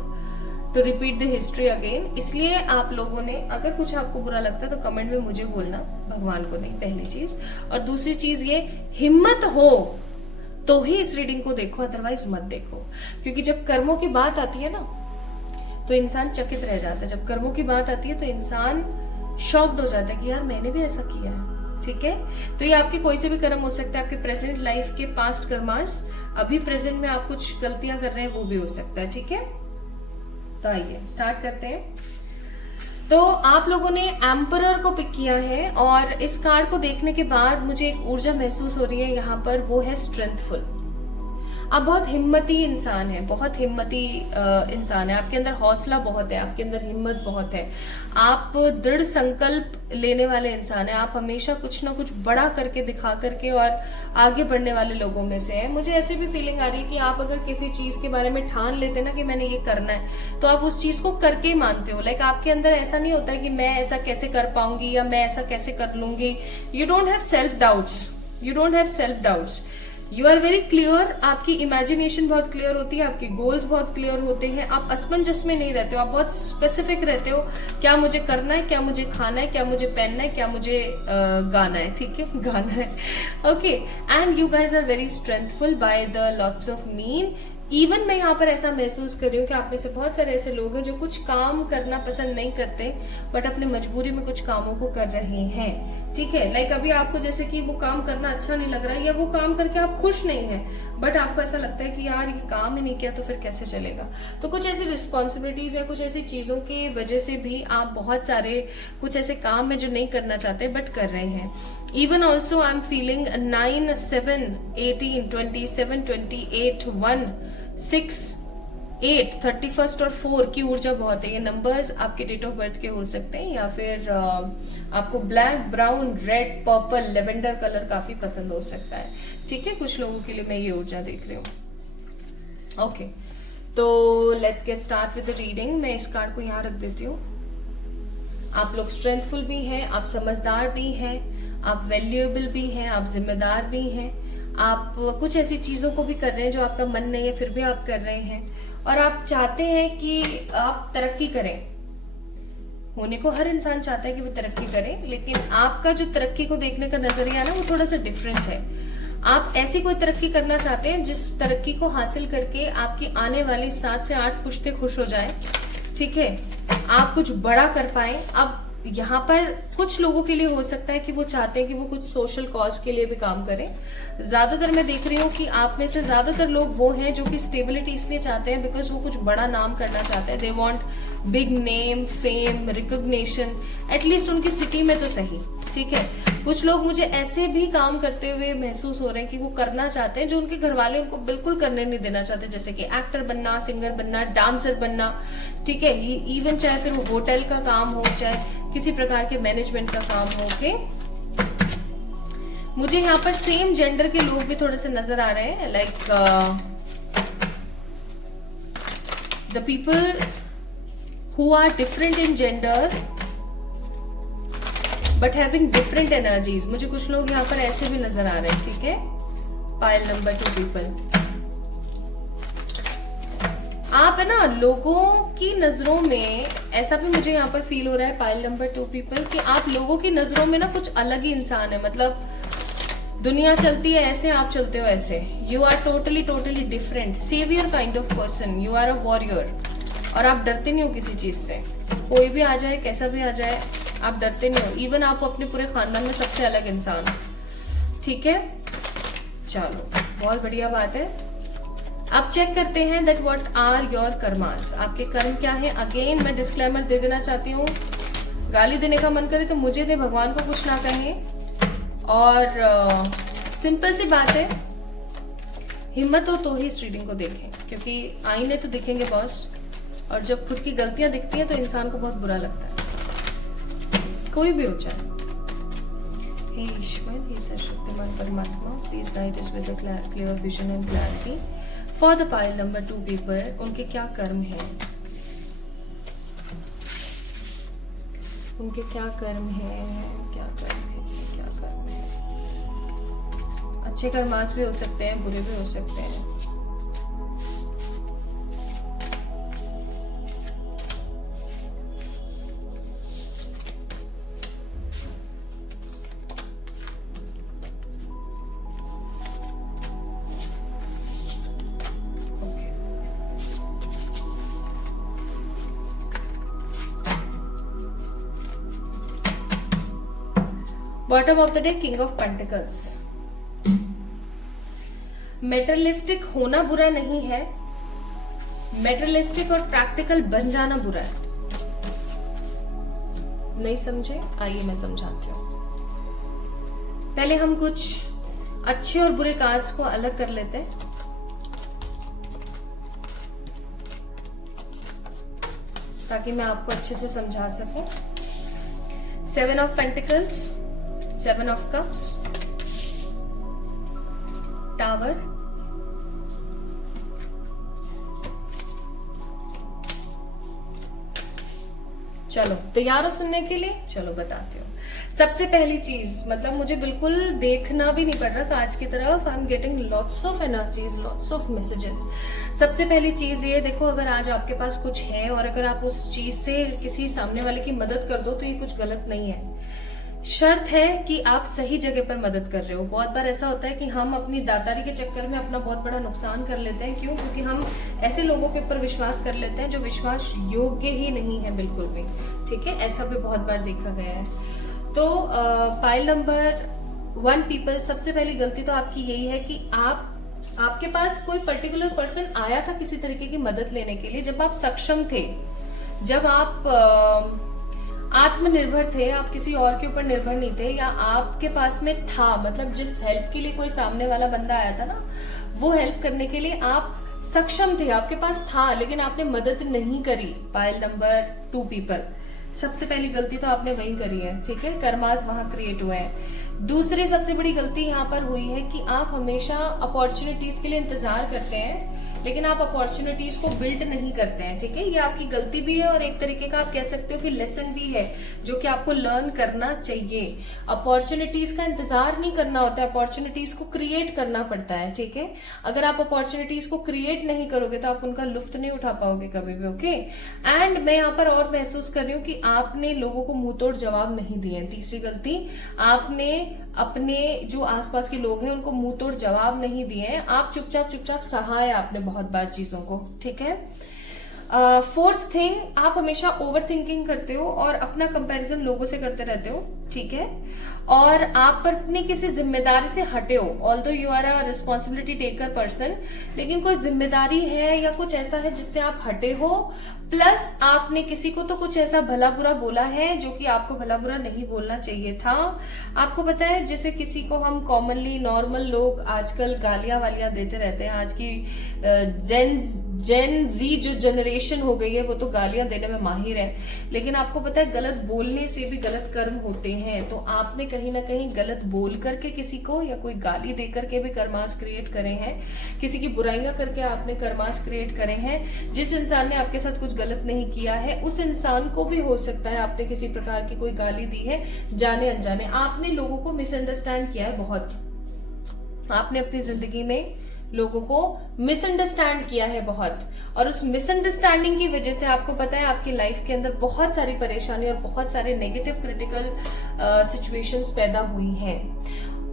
to repeat the history again. इसलिए आप लोगों ने अगर कुछ आपको बुरा लगता है तो कमेंट में मुझे बोलना, भगवान को नहीं, पहली चीज। और दूसरी चीज ये, हिम्मत हो तो ही इस रीडिंग को देखो, अदरवाइज मत देखो। क्योंकि जब कर्मों की बात आती है ना तो इंसान चकित रह जाता है। जब कर्मों की बात आती है तो इंसान शॉक्ड हो जाता है कि यार मैंने भी ऐसा किया है। ठीक है, तो ये आपके कोई से भी कर्म हो सकता है, आपके प्रेजेंट लाइफ के पास्ट कर्मास, अभी प्रेजेंट में आप कुछ गलतियां कर रहे हैं वो भी हो सकता है। ठीक है, तो आइए स्टार्ट करते हैं। तो आप लोगों ने एम्परर को पिक किया है और इस कार्ड को देखने के बाद मुझे एक ऊर्जा महसूस हो रही है यहाँ पर, वो है स्ट्रेंथफुल। आप बहुत हिम्मती इंसान है, बहुत हिम्मती इंसान है, आपके अंदर हौसला बहुत है, आपके अंदर हिम्मत बहुत है, आप दृढ़ संकल्प लेने वाले इंसान है, आप हमेशा कुछ ना कुछ बड़ा करके दिखा करके और आगे बढ़ने वाले लोगों में से है। मुझे ऐसी भी फीलिंग आ रही है कि आप अगर किसी चीज के बारे में ठान लेते ना कि मैंने ये करना है तो आप उस चीज को करके ही मानते हो। लाइक आपके अंदर ऐसा नहीं होता है कि मैं ऐसा कैसे कर पाऊंगी या मैं ऐसा कैसे कर लूंगी। You don't have self doubts, you are very clear. आपकी इमेजिनेशन बहुत क्लियर होती है, आपके गोल्स बहुत क्लियर होते हैं, आप असमंजस में नहीं रहते हो, आप बहुत स्पेसिफिक रहते हो। क्या मुझे करना है, क्या मुझे खाना है, क्या मुझे पहनना है, क्या मुझे गाना है। ठीक है, गाना है। Okay, and you guys are very strengthful by the lots of mean. Even मैं यहाँ पर ऐसा महसूस कर रही हूँ कि आप में से बहुत सारे ऐसे लोग हैं जो कुछ काम करना पसंद नहीं करते बट अपनी मजबूरी में कुछ कामों को कर रहे हैं। ठीक है, लाइक अभी आपको जैसे कि वो काम करना अच्छा नहीं लग रहा है या वो काम करके आप खुश नहीं है बट आपको ऐसा लगता है कि यार ये काम ही नहीं किया तो फिर कैसे चलेगा। तो कुछ ऐसी रिस्पॉन्सिबिलिटीज या कुछ ऐसी चीजों की वजह से भी आप बहुत सारे कुछ ऐसे काम है जो नहीं करना चाहते बट कर रहे हैं। Even also I am feeling 9, 7, 18, 27, 28, 1, 6, 8, 31 और 4 की ऊर्जा बहुत है। ये नंबर्स आपके डेट ऑफ बर्थ के हो सकते हैं या फिर आपको black, brown, red, purple, lavender colour काफी पसंद हो सकता है। ठीक है, कुछ लोगों के लिए मैं ये ऊर्जा देख रही हूँ। ओके, तो let's get start with the reading. मैं इस कार्ड को यहाँ रख देती हूँ। आप लोग स्ट्रेंथफुल भी हैं, आप समझदार भी हैं, आप वैल्यूएबल भी हैं, आप जिम्मेदार भी हैं, आप कुछ ऐसी चीजों को भी कर रहे हैं जो आपका मन नहीं है फिर भी आप कर रहे हैं और आप चाहते हैं कि आप तरक्की करें। होने को हर इंसान चाहता है कि वो तरक्की करे, लेकिन आपका जो तरक्की को देखने का नजरिया है ना वो थोड़ा सा डिफरेंट है। आप ऐसी कोई तरक्की करना चाहते हैं जिस तरक्की को हासिल करके आपकी आने वाली 7 से 8 पुश्तें खुश हो जाएं। ठीक है, आप कुछ बड़ा कर पाए। अब यहाँ पर कुछ लोगों के लिए हो सकता है कि वो चाहते हैं कि वो कुछ सोशल कॉज के लिए भी काम करें। ज्यादातर मैं देख रही हूँ कि आप में से ज्यादातर लोग वो हैं जो कि स्टेबिलिटी इसलिए चाहते हैं बिकॉज वो कुछ बड़ा नाम करना चाहते हैं। They want big name, fame, recognition, at least उनकी सिटी में तो सही। ठीक है, कुछ लोग मुझे ऐसे भी काम करते हुए महसूस हो रहे हैं कि वो करना चाहते हैं जो उनके घर वाले उनको बिल्कुल करने नहीं देना चाहते, जैसे कि एक्टर बनना, सिंगर बनना, डांसर बनना, ठीक है, इवन चाहे फिर वो होटल का काम हो, चाहे किसी प्रकार के मैनेजमेंट का काम हो। ओके, मुझे यहाँ पर सेम जेंडर के लोग भी थोड़े से नजर आ रहे हैं, like the people who are different in gender but having different energies। मुझे कुछ लोग यहाँ पर ऐसे भी नजर आ रहे हैं, ठीक है। पाइल नंबर 2 पीपल, आप है ना लोगों की नजरों में, ऐसा भी मुझे यहाँ पर फील हो रहा है पाइल नंबर 2 पीपल, कि आप लोगों की नजरों में ना कुछ अलग ही इंसान है। मतलब दुनिया चलती है ऐसे, आप चलते हो ऐसे। You are totally different, savior kind of person, you are a warrior. और आप डरते नहीं हो किसी चीज से, कोई भी आ जाए, कैसा भी आ जाए, आप डरते नहीं हो। इवन आप अपने पूरे खानदान में सबसे अलग इंसान, ठीक है। चलो, बहुत बढ़िया बात है। अब चेक करते हैं that what are your karmas, आपके कर्म क्या है। अगेन मैं डिस्क्लेमर दे देना चाहती हूँ, गाली देने का मन करे तो मुझे दे, भगवान को कुछ ना कहें। और सिंपल सी बात है, हिम्मत हो तो ही इस रीडिंग को देखें, क्योंकि आईने तो दिखेंगे बॉस, और जब खुद की गलतियां दिखती हैं तो इंसान को बहुत बुरा लगता है, कोई भी हो जाए। हे ईश्वर, हे सर्वशक्तिमान परमात्मा, please guide us with the clear vision and clarity for the pile number 2 people. उनके क्या कर्म हैं, उनके क्या कर्म हैं, क्या कर्म है, क्या कर्म है। अच्छे कर्मास भी हो सकते हैं, बुरे भी हो सकते हैं। Bottom of the day, king of pentacles. Materialistic होना बुरा नहीं है, मेटरलिस्टिक और प्रैक्टिकल बन जाना बुरा है। नहीं समझे? आइए मैं समझाती हूँ। पहले हम कुछ अच्छे और बुरे कार्ड्स को अलग कर लेते हैं, ताकि मैं आपको अच्छे से समझा सकूं। 7 of pentacles, 7 of cups, tower, चलो तैयार हो सुनने के लिए? चलो बताती हूँ। सबसे पहली चीज, मतलब मुझे बिल्कुल देखना भी नहीं पड़ रहा कार्ड्स की तरफ, I am getting lots of energies, lots of messages. सबसे पहली चीज ये देखो, अगर आज आपके पास कुछ है और अगर आप उस चीज से किसी सामने वाले की मदद कर दो तो ये कुछ गलत नहीं है। शर्त है कि आप सही जगह पर मदद कर रहे हो। बहुत बार ऐसा होता है कि हम अपनी दातारी के चक्कर में अपना बहुत बड़ा नुकसान कर लेते हैं। क्यों? क्योंकि हम ऐसे लोगों के ऊपर विश्वास कर लेते हैं जो विश्वास योग्य ही नहीं है बिल्कुल भी, ठीक है। ऐसा भी बहुत बार देखा गया है। तो पाइल नंबर 1 पीपल, सबसे पहली गलती तो आपकी यही है कि आपके पास कोई पर्टिकुलर पर्सन आया था किसी तरीके की मदद लेने के लिए जब आप सक्षम थे, जब आप आत्मनिर्भर थे, आप किसी और के ऊपर निर्भर नहीं थे, या आपके पास में था, मतलब जिस हेल्प के लिए कोई सामने वाला बंदा आया था ना, वो हेल्प करने के लिए आप सक्षम थे, आपके पास था, लेकिन आपने मदद नहीं करी। पाइल नंबर 2 पीपल, सबसे पहली गलती तो आपने वही करी है, ठीक है। कर्मास वहां क्रिएट हुए हैं। दूसरी सबसे बड़ी गलती यहाँ पर हुई है कि आप हमेशा अपॉर्चुनिटीज के लिए इंतजार करते हैं, लेकिन आप अपॉर्चुनिटीज को बिल्ड नहीं करते हैं, ठीक है। ये आपकी गलती भी है और एक तरीके का आप कह सकते हो कि लेसन भी है, जो कि आपको लर्न करना चाहिए। अपॉर्चुनिटीज का इंतजार नहीं करना होता है, अपॉर्चुनिटीज को क्रिएट करना पड़ता है, ठीक है। अगर आप अपॉर्चुनिटीज को क्रिएट नहीं करोगे तो आप उनका लुफ्त नहीं उठा पाओगे कभी भी, ओके। एंड मैं यहाँ पर और महसूस कर रही हूँ कि आपने लोगों को मुंह तोड़ जवाब नहीं दिए। तीसरी गलती, आपने अपने जो आसपास के लोग हैं उनको मुंह तोड़ जवाब नहीं दिए हैं, आप चुपचाप सहा है आपने बहुत बार चीजों को, ठीक है। 4th थिंग, आप हमेशा ओवर थिंकिंग करते हो और अपना कंपैरिजन लोगों से करते रहते हो, ठीक है। और आप पर अपनी किसी जिम्मेदारी से हटे हो, although you are a responsibility taker person, लेकिन कोई जिम्मेदारी है या कुछ ऐसा है जिससे आप हटे हो, प्लस आपने किसी को तो कुछ ऐसा भला बुरा बोला है जो कि आपको भला बुरा नहीं बोलना चाहिए था। आपको पता है, जैसे किसी को हम कॉमनली नॉर्मल लोग आजकल गालियां वालियां देते रहते हैं। आज की जेन जी जो जनरेशन हो गई है वो तो गालियां देने में माहिर है, लेकिन आपको पता है गलत बोलने से भी गलत कर्म होते हैं। तो आपने कहीं ना कहीं गलत बोल करके किसी को या कोई गाली दे करके भी कर्मास क्रिएट करे हैं, किसी की बुराइयां करके आपने कर्मास क्रिएट करे हैं। जिस इंसान ने आपके साथ कुछ गलत नहीं किया है उस इंसान को भी हो सकता है आपने किसी प्रकार की कोई गाली दी है जाने अनजाने। आपने लोगों को मिसअंडरस्टैंड किया है बहुत, आपने अपनी जिंदगी में लोगों को मिसअंडरस्टैंड किया है बहुत, और उस मिसअंडरस्टैंडिंग की वजह से आपको पता है आपकी लाइफ के अंदर बहुत सारी परेशानी और बहुत सारे नेगेटिव क्रिटिकल सिचुएशंस पैदा हुई हैं।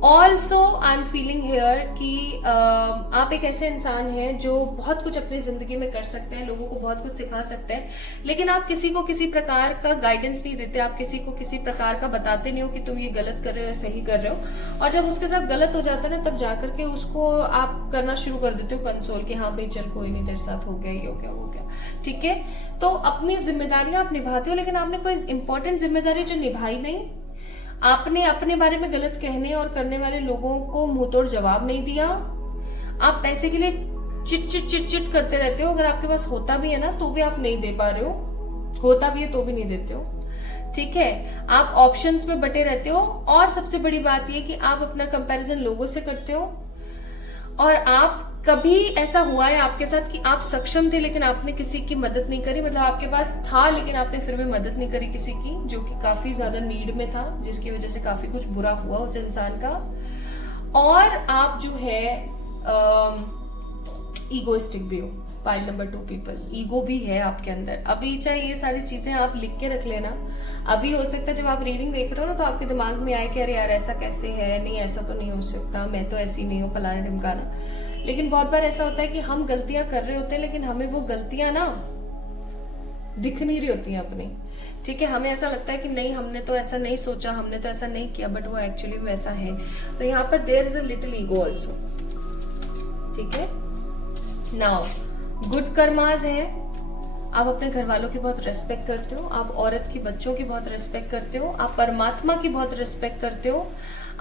Also I am feeling here कि आप एक ऐसे इंसान हैं जो बहुत कुछ अपनी जिंदगी में कर सकते हैं, लोगों को बहुत कुछ सिखा सकते हैं, लेकिन आप किसी को किसी प्रकार का गाइडेंस नहीं देते, आप किसी को किसी प्रकार का बताते नहीं हो कि तुम ये गलत कर रहे हो या सही कर रहे हो। और जब उसके साथ गलत हो जाता है ना, तब जाकर के उसको आप करना शुरू कर देते हो कंसोल कि हाँ भाई चल कोई नहीं, तेरे साथ हो गया, ये हो गया, वो हो गया, ठीक है। तो अपनी जिम्मेदारियां आप निभाते हो, लेकिन आपने कोई इंपॉर्टेंट जिम्मेदारी जो निभाई नहीं। आपने अपने बारे में गलत कहने और करने वाले लोगों को मुंहतोड़ जवाब नहीं दिया। आप पैसे के लिए चिट चिट चिट चिट करते रहते हो, अगर आपके पास होता भी है ना तो भी आप नहीं दे पा रहे हो, होता भी है तो भी नहीं देते हो, ठीक है। आप ऑप्शंस में बटे रहते हो, और सबसे बड़ी बात यह कि आप अपना कंपैरिजन लोगों से करते हो। और आप कभी ऐसा हुआ है आपके साथ कि आप सक्षम थे लेकिन आपने किसी की मदद नहीं करी, मतलब आपके पास था लेकिन आपने फिर भी मदद नहीं करी किसी की जो कि काफी ज्यादा नीड में था, जिसकी वजह से काफी कुछ बुरा हुआ उस इंसान का। और आप जो है ईगोइस्टिक भी हो, पाइल नंबर 2 पीपल, ईगो भी है आपके अंदर। अभी चाहे ये सारी चीजें आप लिख के रख लेना, अभी हो सकता है जब आप रीडिंग देख रहे हो ना तो आपके दिमाग में आए कि अरे यार ऐसा कैसे है, नहीं ऐसा तो नहीं हो सकता, मैं तो ऐसी नहीं हूँ, फलाना ढिमकाना। लेकिन बहुत बार ऐसा होता है कि हम गलतियां कर रहे होते हैं लेकिन हमें वो गलतियां ना दिख नहीं रही होती हैं अपनी, ठीक है। हमें ऐसा लगता है कि नहीं हमने तो ऐसा नहीं सोचा, हमने तो ऐसा नहीं किया, बट वो एक्चुअली वैसा है। तो यहाँ पर there is a little ego also, ठीक है। नाउ गुड कर्मास है, आप अपने घर वालों की बहुत रिस्पेक्ट करते हो, आप औरत की बच्चों की बहुत रिस्पेक्ट करते हो, आप परमात्मा की बहुत रिस्पेक्ट करते हो।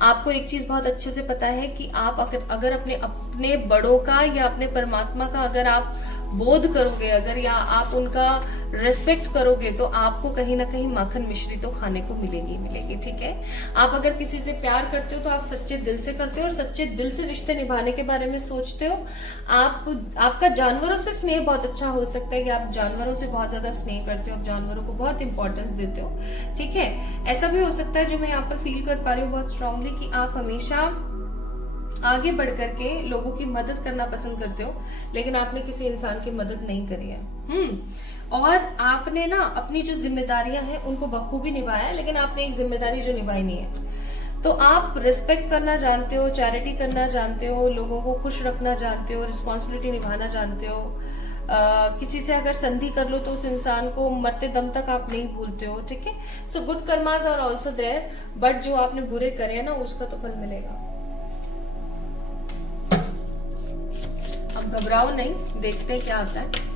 आपको एक चीज बहुत अच्छे से पता है कि आप अगर अपने बड़ों का या अपने परमात्मा का अगर आप बोध करोगे, अगर या आप उनका रेस्पेक्ट करोगे तो आपको कहीं ना कहीं माखन मिश्री तो खाने को मिलेगी मिलेगी, ठीक है। आप अगर किसी से प्यार करते हो तो आप सच्चे दिल से करते हो और सच्चे दिल से रिश्ते निभाने के बारे में सोचते हो। आपका जानवरों से स्नेह बहुत अच्छा हो सकता है कि आप जानवरों से बहुत ज्यादा स्नेह करते हो, आप जानवरों को बहुत इंपॉर्टेंस देते हो, ठीक है। ऐसा भी हो सकता है जो मैं यहाँ पर फील कर पा रही हूँ बहुत स्ट्रांगली कि आप हमेशा आगे बढ़ करके लोगों की मदद करना पसंद करते हो, लेकिन आपने किसी इंसान की मदद नहीं करी है। और आपने ना अपनी जो जिम्मेदारियां हैं उनको बखूबी निभाया है, लेकिन आपने एक जिम्मेदारी जो निभाई नहीं है। तो आप रिस्पेक्ट करना जानते हो, चैरिटी करना जानते हो, लोगों को खुश रखना जानते हो, रिस्पॉन्सिबिलिटी निभाना जानते हो। किसी से अगर संधि कर लो तो उस इंसान को मरते दम तक आप नहीं भूलते हो, ठीक है। So good karmas are also there, but जो आपने बुरे करे हैं ना उसका तो फल मिलेगा। अब घबराओ नहीं, देखते हैं क्या आता है।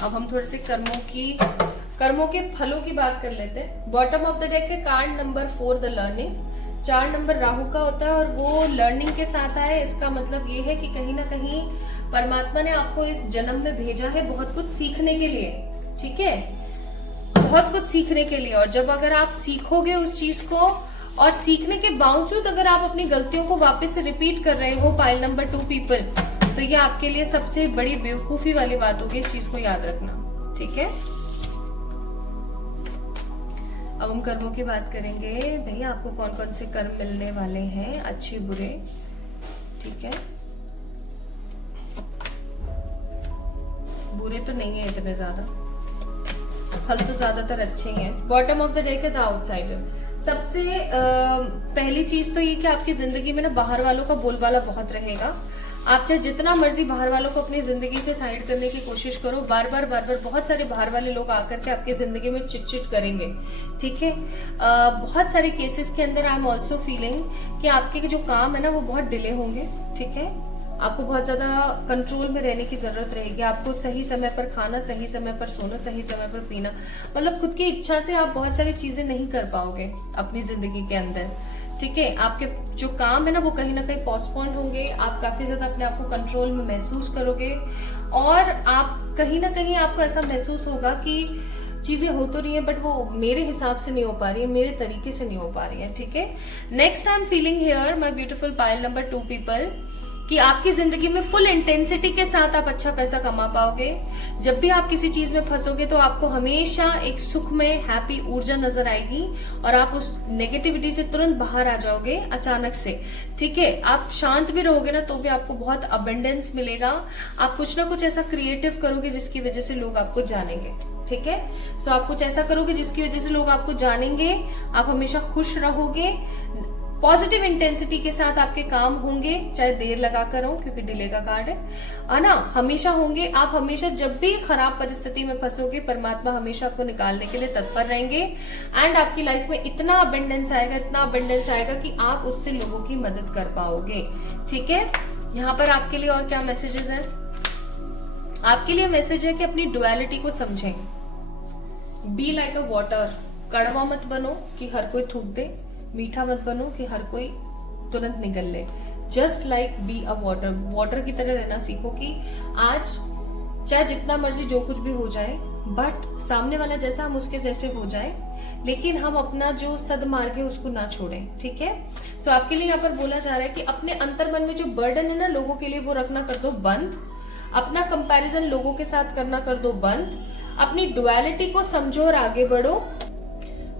अब हम थोड़े से कर्मों के फलों की बात कर लेते हैं। बॉटम ऑफ द डेक है card number 4 the learning. 4 number Rahu का होता है और वो लर्निंग के साथ आया। इसका मतलब ये है कि कहीं ना कहीं परमात्मा ने आपको इस जन्म में भेजा है बहुत कुछ सीखने के लिए, ठीक है, बहुत कुछ सीखने के लिए। और जब अगर आप सीखोगे उस चीज को और सीखने के बावजूद अगर आप अपनी गलतियों को वापस से रिपीट कर रहे हो, पाइल नंबर 2 पीपल, तो ये आपके लिए सबसे बड़ी बेवकूफी वाली बात होगी, इस चीज को याद रखना, ठीक है। अब हम कर्मों की बात करेंगे। भैया आपको कौन कौन से कर्म मिलने वाले हैं, अच्छे बुरे, ठीक है। बुरे तो नहीं है इतने ज्यादा, फल तो ज्यादातर अच्छे ही हैं। बॉटम ऑफ द डेक है द आउटसाइडर। सबसे पहली चीज तो ये कि आपकी जिंदगी में ना बाहर वालों का बोलबाला बहुत रहेगा। आप चाहे जितना मर्जी बाहर वालों को अपनी जिंदगी से साइड करने की कोशिश करो, बार बार बहुत सारे बाहर वाले लोग आकर के आपकी जिंदगी में चिट करेंगे, ठीक है। बहुत सारे केसेस के अंदर आई एम ऑल्सो फीलिंग कि आपके जो काम है ना वो बहुत डिले होंगे, ठीक है। आपको बहुत ज्यादा कंट्रोल में रहने की जरूरत रहेगी। आपको सही समय पर खाना, सही समय पर सोना, सही समय पर पीना, मतलब खुद की इच्छा से आप बहुत सारी चीजें नहीं कर पाओगे अपनी जिंदगी के अंदर, ठीक है। आपके जो काम है ना वो कहीं ना कहीं पोस्टपोन होंगे। आप काफी ज्यादा अपने आप को कंट्रोल में महसूस करोगे और आप कहीं ना कहीं आपको ऐसा महसूस होगा कि चीजें हो तो रही है बट वो मेरे हिसाब से नहीं हो पा रही है, मेरे तरीके से नहीं हो पा रही है, ठीक है। Next I am feeling here my beautiful pile number 2 people कि आपकी जिंदगी में फुल इंटेंसिटी के साथ आप अच्छा पैसा कमा पाओगे। जब भी आप किसी चीज में फंसोगे तो आपको हमेशा एक सुखमय हैप्पी ऊर्जा नजर आएगी और आप उस नेगेटिविटी से तुरंत बाहर आ जाओगे अचानक से, ठीक है। आप शांत भी रहोगे ना तो भी आपको बहुत अबंडेंस मिलेगा। आप कुछ ना कुछ ऐसा क्रिएटिव करोगे जिसकी वजह से लोग आपको जानेंगे, ठीक है। सो आप कुछ ऐसा करोगे जिसकी वजह से लोग आपको जानेंगे। आप हमेशा खुश रहोगे, पॉजिटिव इंटेंसिटी के साथ आपके काम होंगे, चाहे देर लगा कर हो क्योंकि डिले का कार्ड है ना, हमेशा होंगे। आप हमेशा जब भी खराब परिस्थिति में फंसोगे परमात्मा हमेशा आपको निकालने के लिए तत्पर रहेंगे एंड आपकी लाइफ में इतना अबंडेंस आएगा, इतना अबंडेंस आएगा कि आप उससे लोगों की मदद कर पाओगे, ठीक है। यहाँ पर आपके लिए और क्या मैसेजेस हैं? आपके लिए मैसेज है कि अपनी डुअलिटी को समझें। बी लाइक अ वाटर, कड़वा मत बनो कि हर कोई थूक दे, मीठा मत बनो कि हर कोई तुरंत निकल ले। Just like be a water, water की तरह रहना सीखो कि आज चाहे जितना मर्जी जो कुछ भी हो जाए बट सामने वाला जैसा हम उसके जैसे हो जाए, लेकिन हम अपना जो सदमार्ग है उसको ना छोड़ें, ठीक है। सो आपके लिए यहाँ पर बोला जा रहा है कि अपने अंतर मन में जो बर्डन है ना लोगों के लिए वो रखना कर दो बंद। अपना कंपैरिजन लोगों के साथ करना कर दो बंद। अपनी डुअलिटी को समझो और आगे बढ़ो,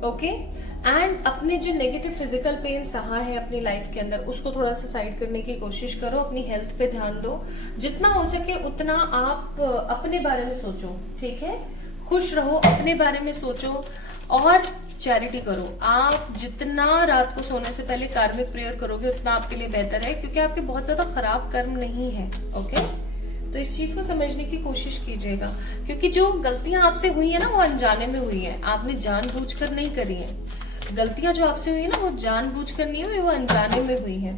ओके। एंड अपने जो नेगेटिव फिजिकल पेन सहा है अपनी लाइफ के अंदर उसको थोड़ा सा साइड करने की कोशिश करो। अपनी हेल्थ पे ध्यान दो, जितना हो सके उतना आप अपने बारे में सोचो, ठीक है। खुश रहो, अपने बारे में सोचो और चैरिटी करो। आप जितना रात को सोने से पहले कार्मिक प्रेयर करोगे उतना आपके लिए बेहतर है, क्योंकि आपके बहुत ज्यादा खराब कर्म नहीं है, ओके। तो इस चीज को समझने की कोशिश कीजिएगा, क्योंकि जो गलतियां आपसे हुई है ना वो अनजाने में हुई है, आपने जानबूझकर नहीं करी है। गलतियां जो आपसे हुई है ना वो जानबूझकर नहीं हुई, वो अनजाने में हुई है।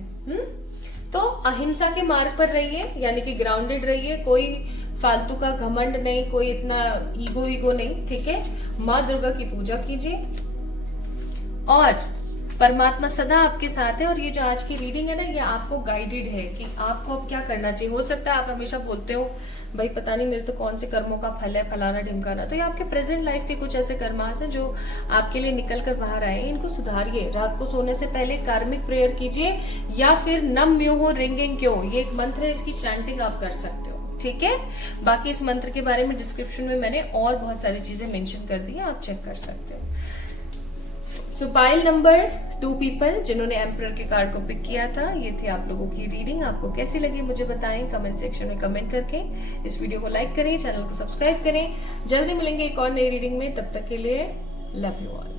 तो अहिंसा के मार्ग पर रहिए, यानी कि ग्राउंडेड रहिए। कोई फालतू का घमंड नहीं, कोई इतना ईगो नहीं, ठीक है। माँ दुर्गा की पूजा कीजिए और परमात्मा सदा आपके साथ है। और ये जो आज की रीडिंग है ना ये आपको गाइडेड है कि आपको अब क्या करना चाहिए। हो सकता है आप हमेशा बोलते हो भाई पता नहीं मेरे तो कौन से कर्मों का फल है, फलाना ढिमकाना। तो ये आपके प्रेजेंट लाइफ के कुछ ऐसे कर्मास हैं जो आपके लिए निकल कर बाहर आए, इनको सुधारिए। रात को सोने से पहले कार्मिक प्रेयर कीजिए या फिर नम म्यो हो रिंगिंग क्यों, ये एक मंत्र है, इसकी चैंटिंग आप कर सकते हो, ठीक है। बाकी इस मंत्र के बारे में डिस्क्रिप्शन में मैंने और बहुत सारी चीजें मेंशन कर दी है, आप चेक कर सकते हो। सो पाइल नंबर 2 पीपल जिन्होंने एम्परर के कार्ड को पिक किया था, ये थी आप लोगों की रीडिंग। आपको कैसी लगी मुझे बताएं कमेंट सेक्शन में कमेंट करके। इस वीडियो को लाइक करें, चैनल को सब्सक्राइब करें। जल्दी मिलेंगे एक और नई रीडिंग में, तब तक के लिए लव यू ऑल।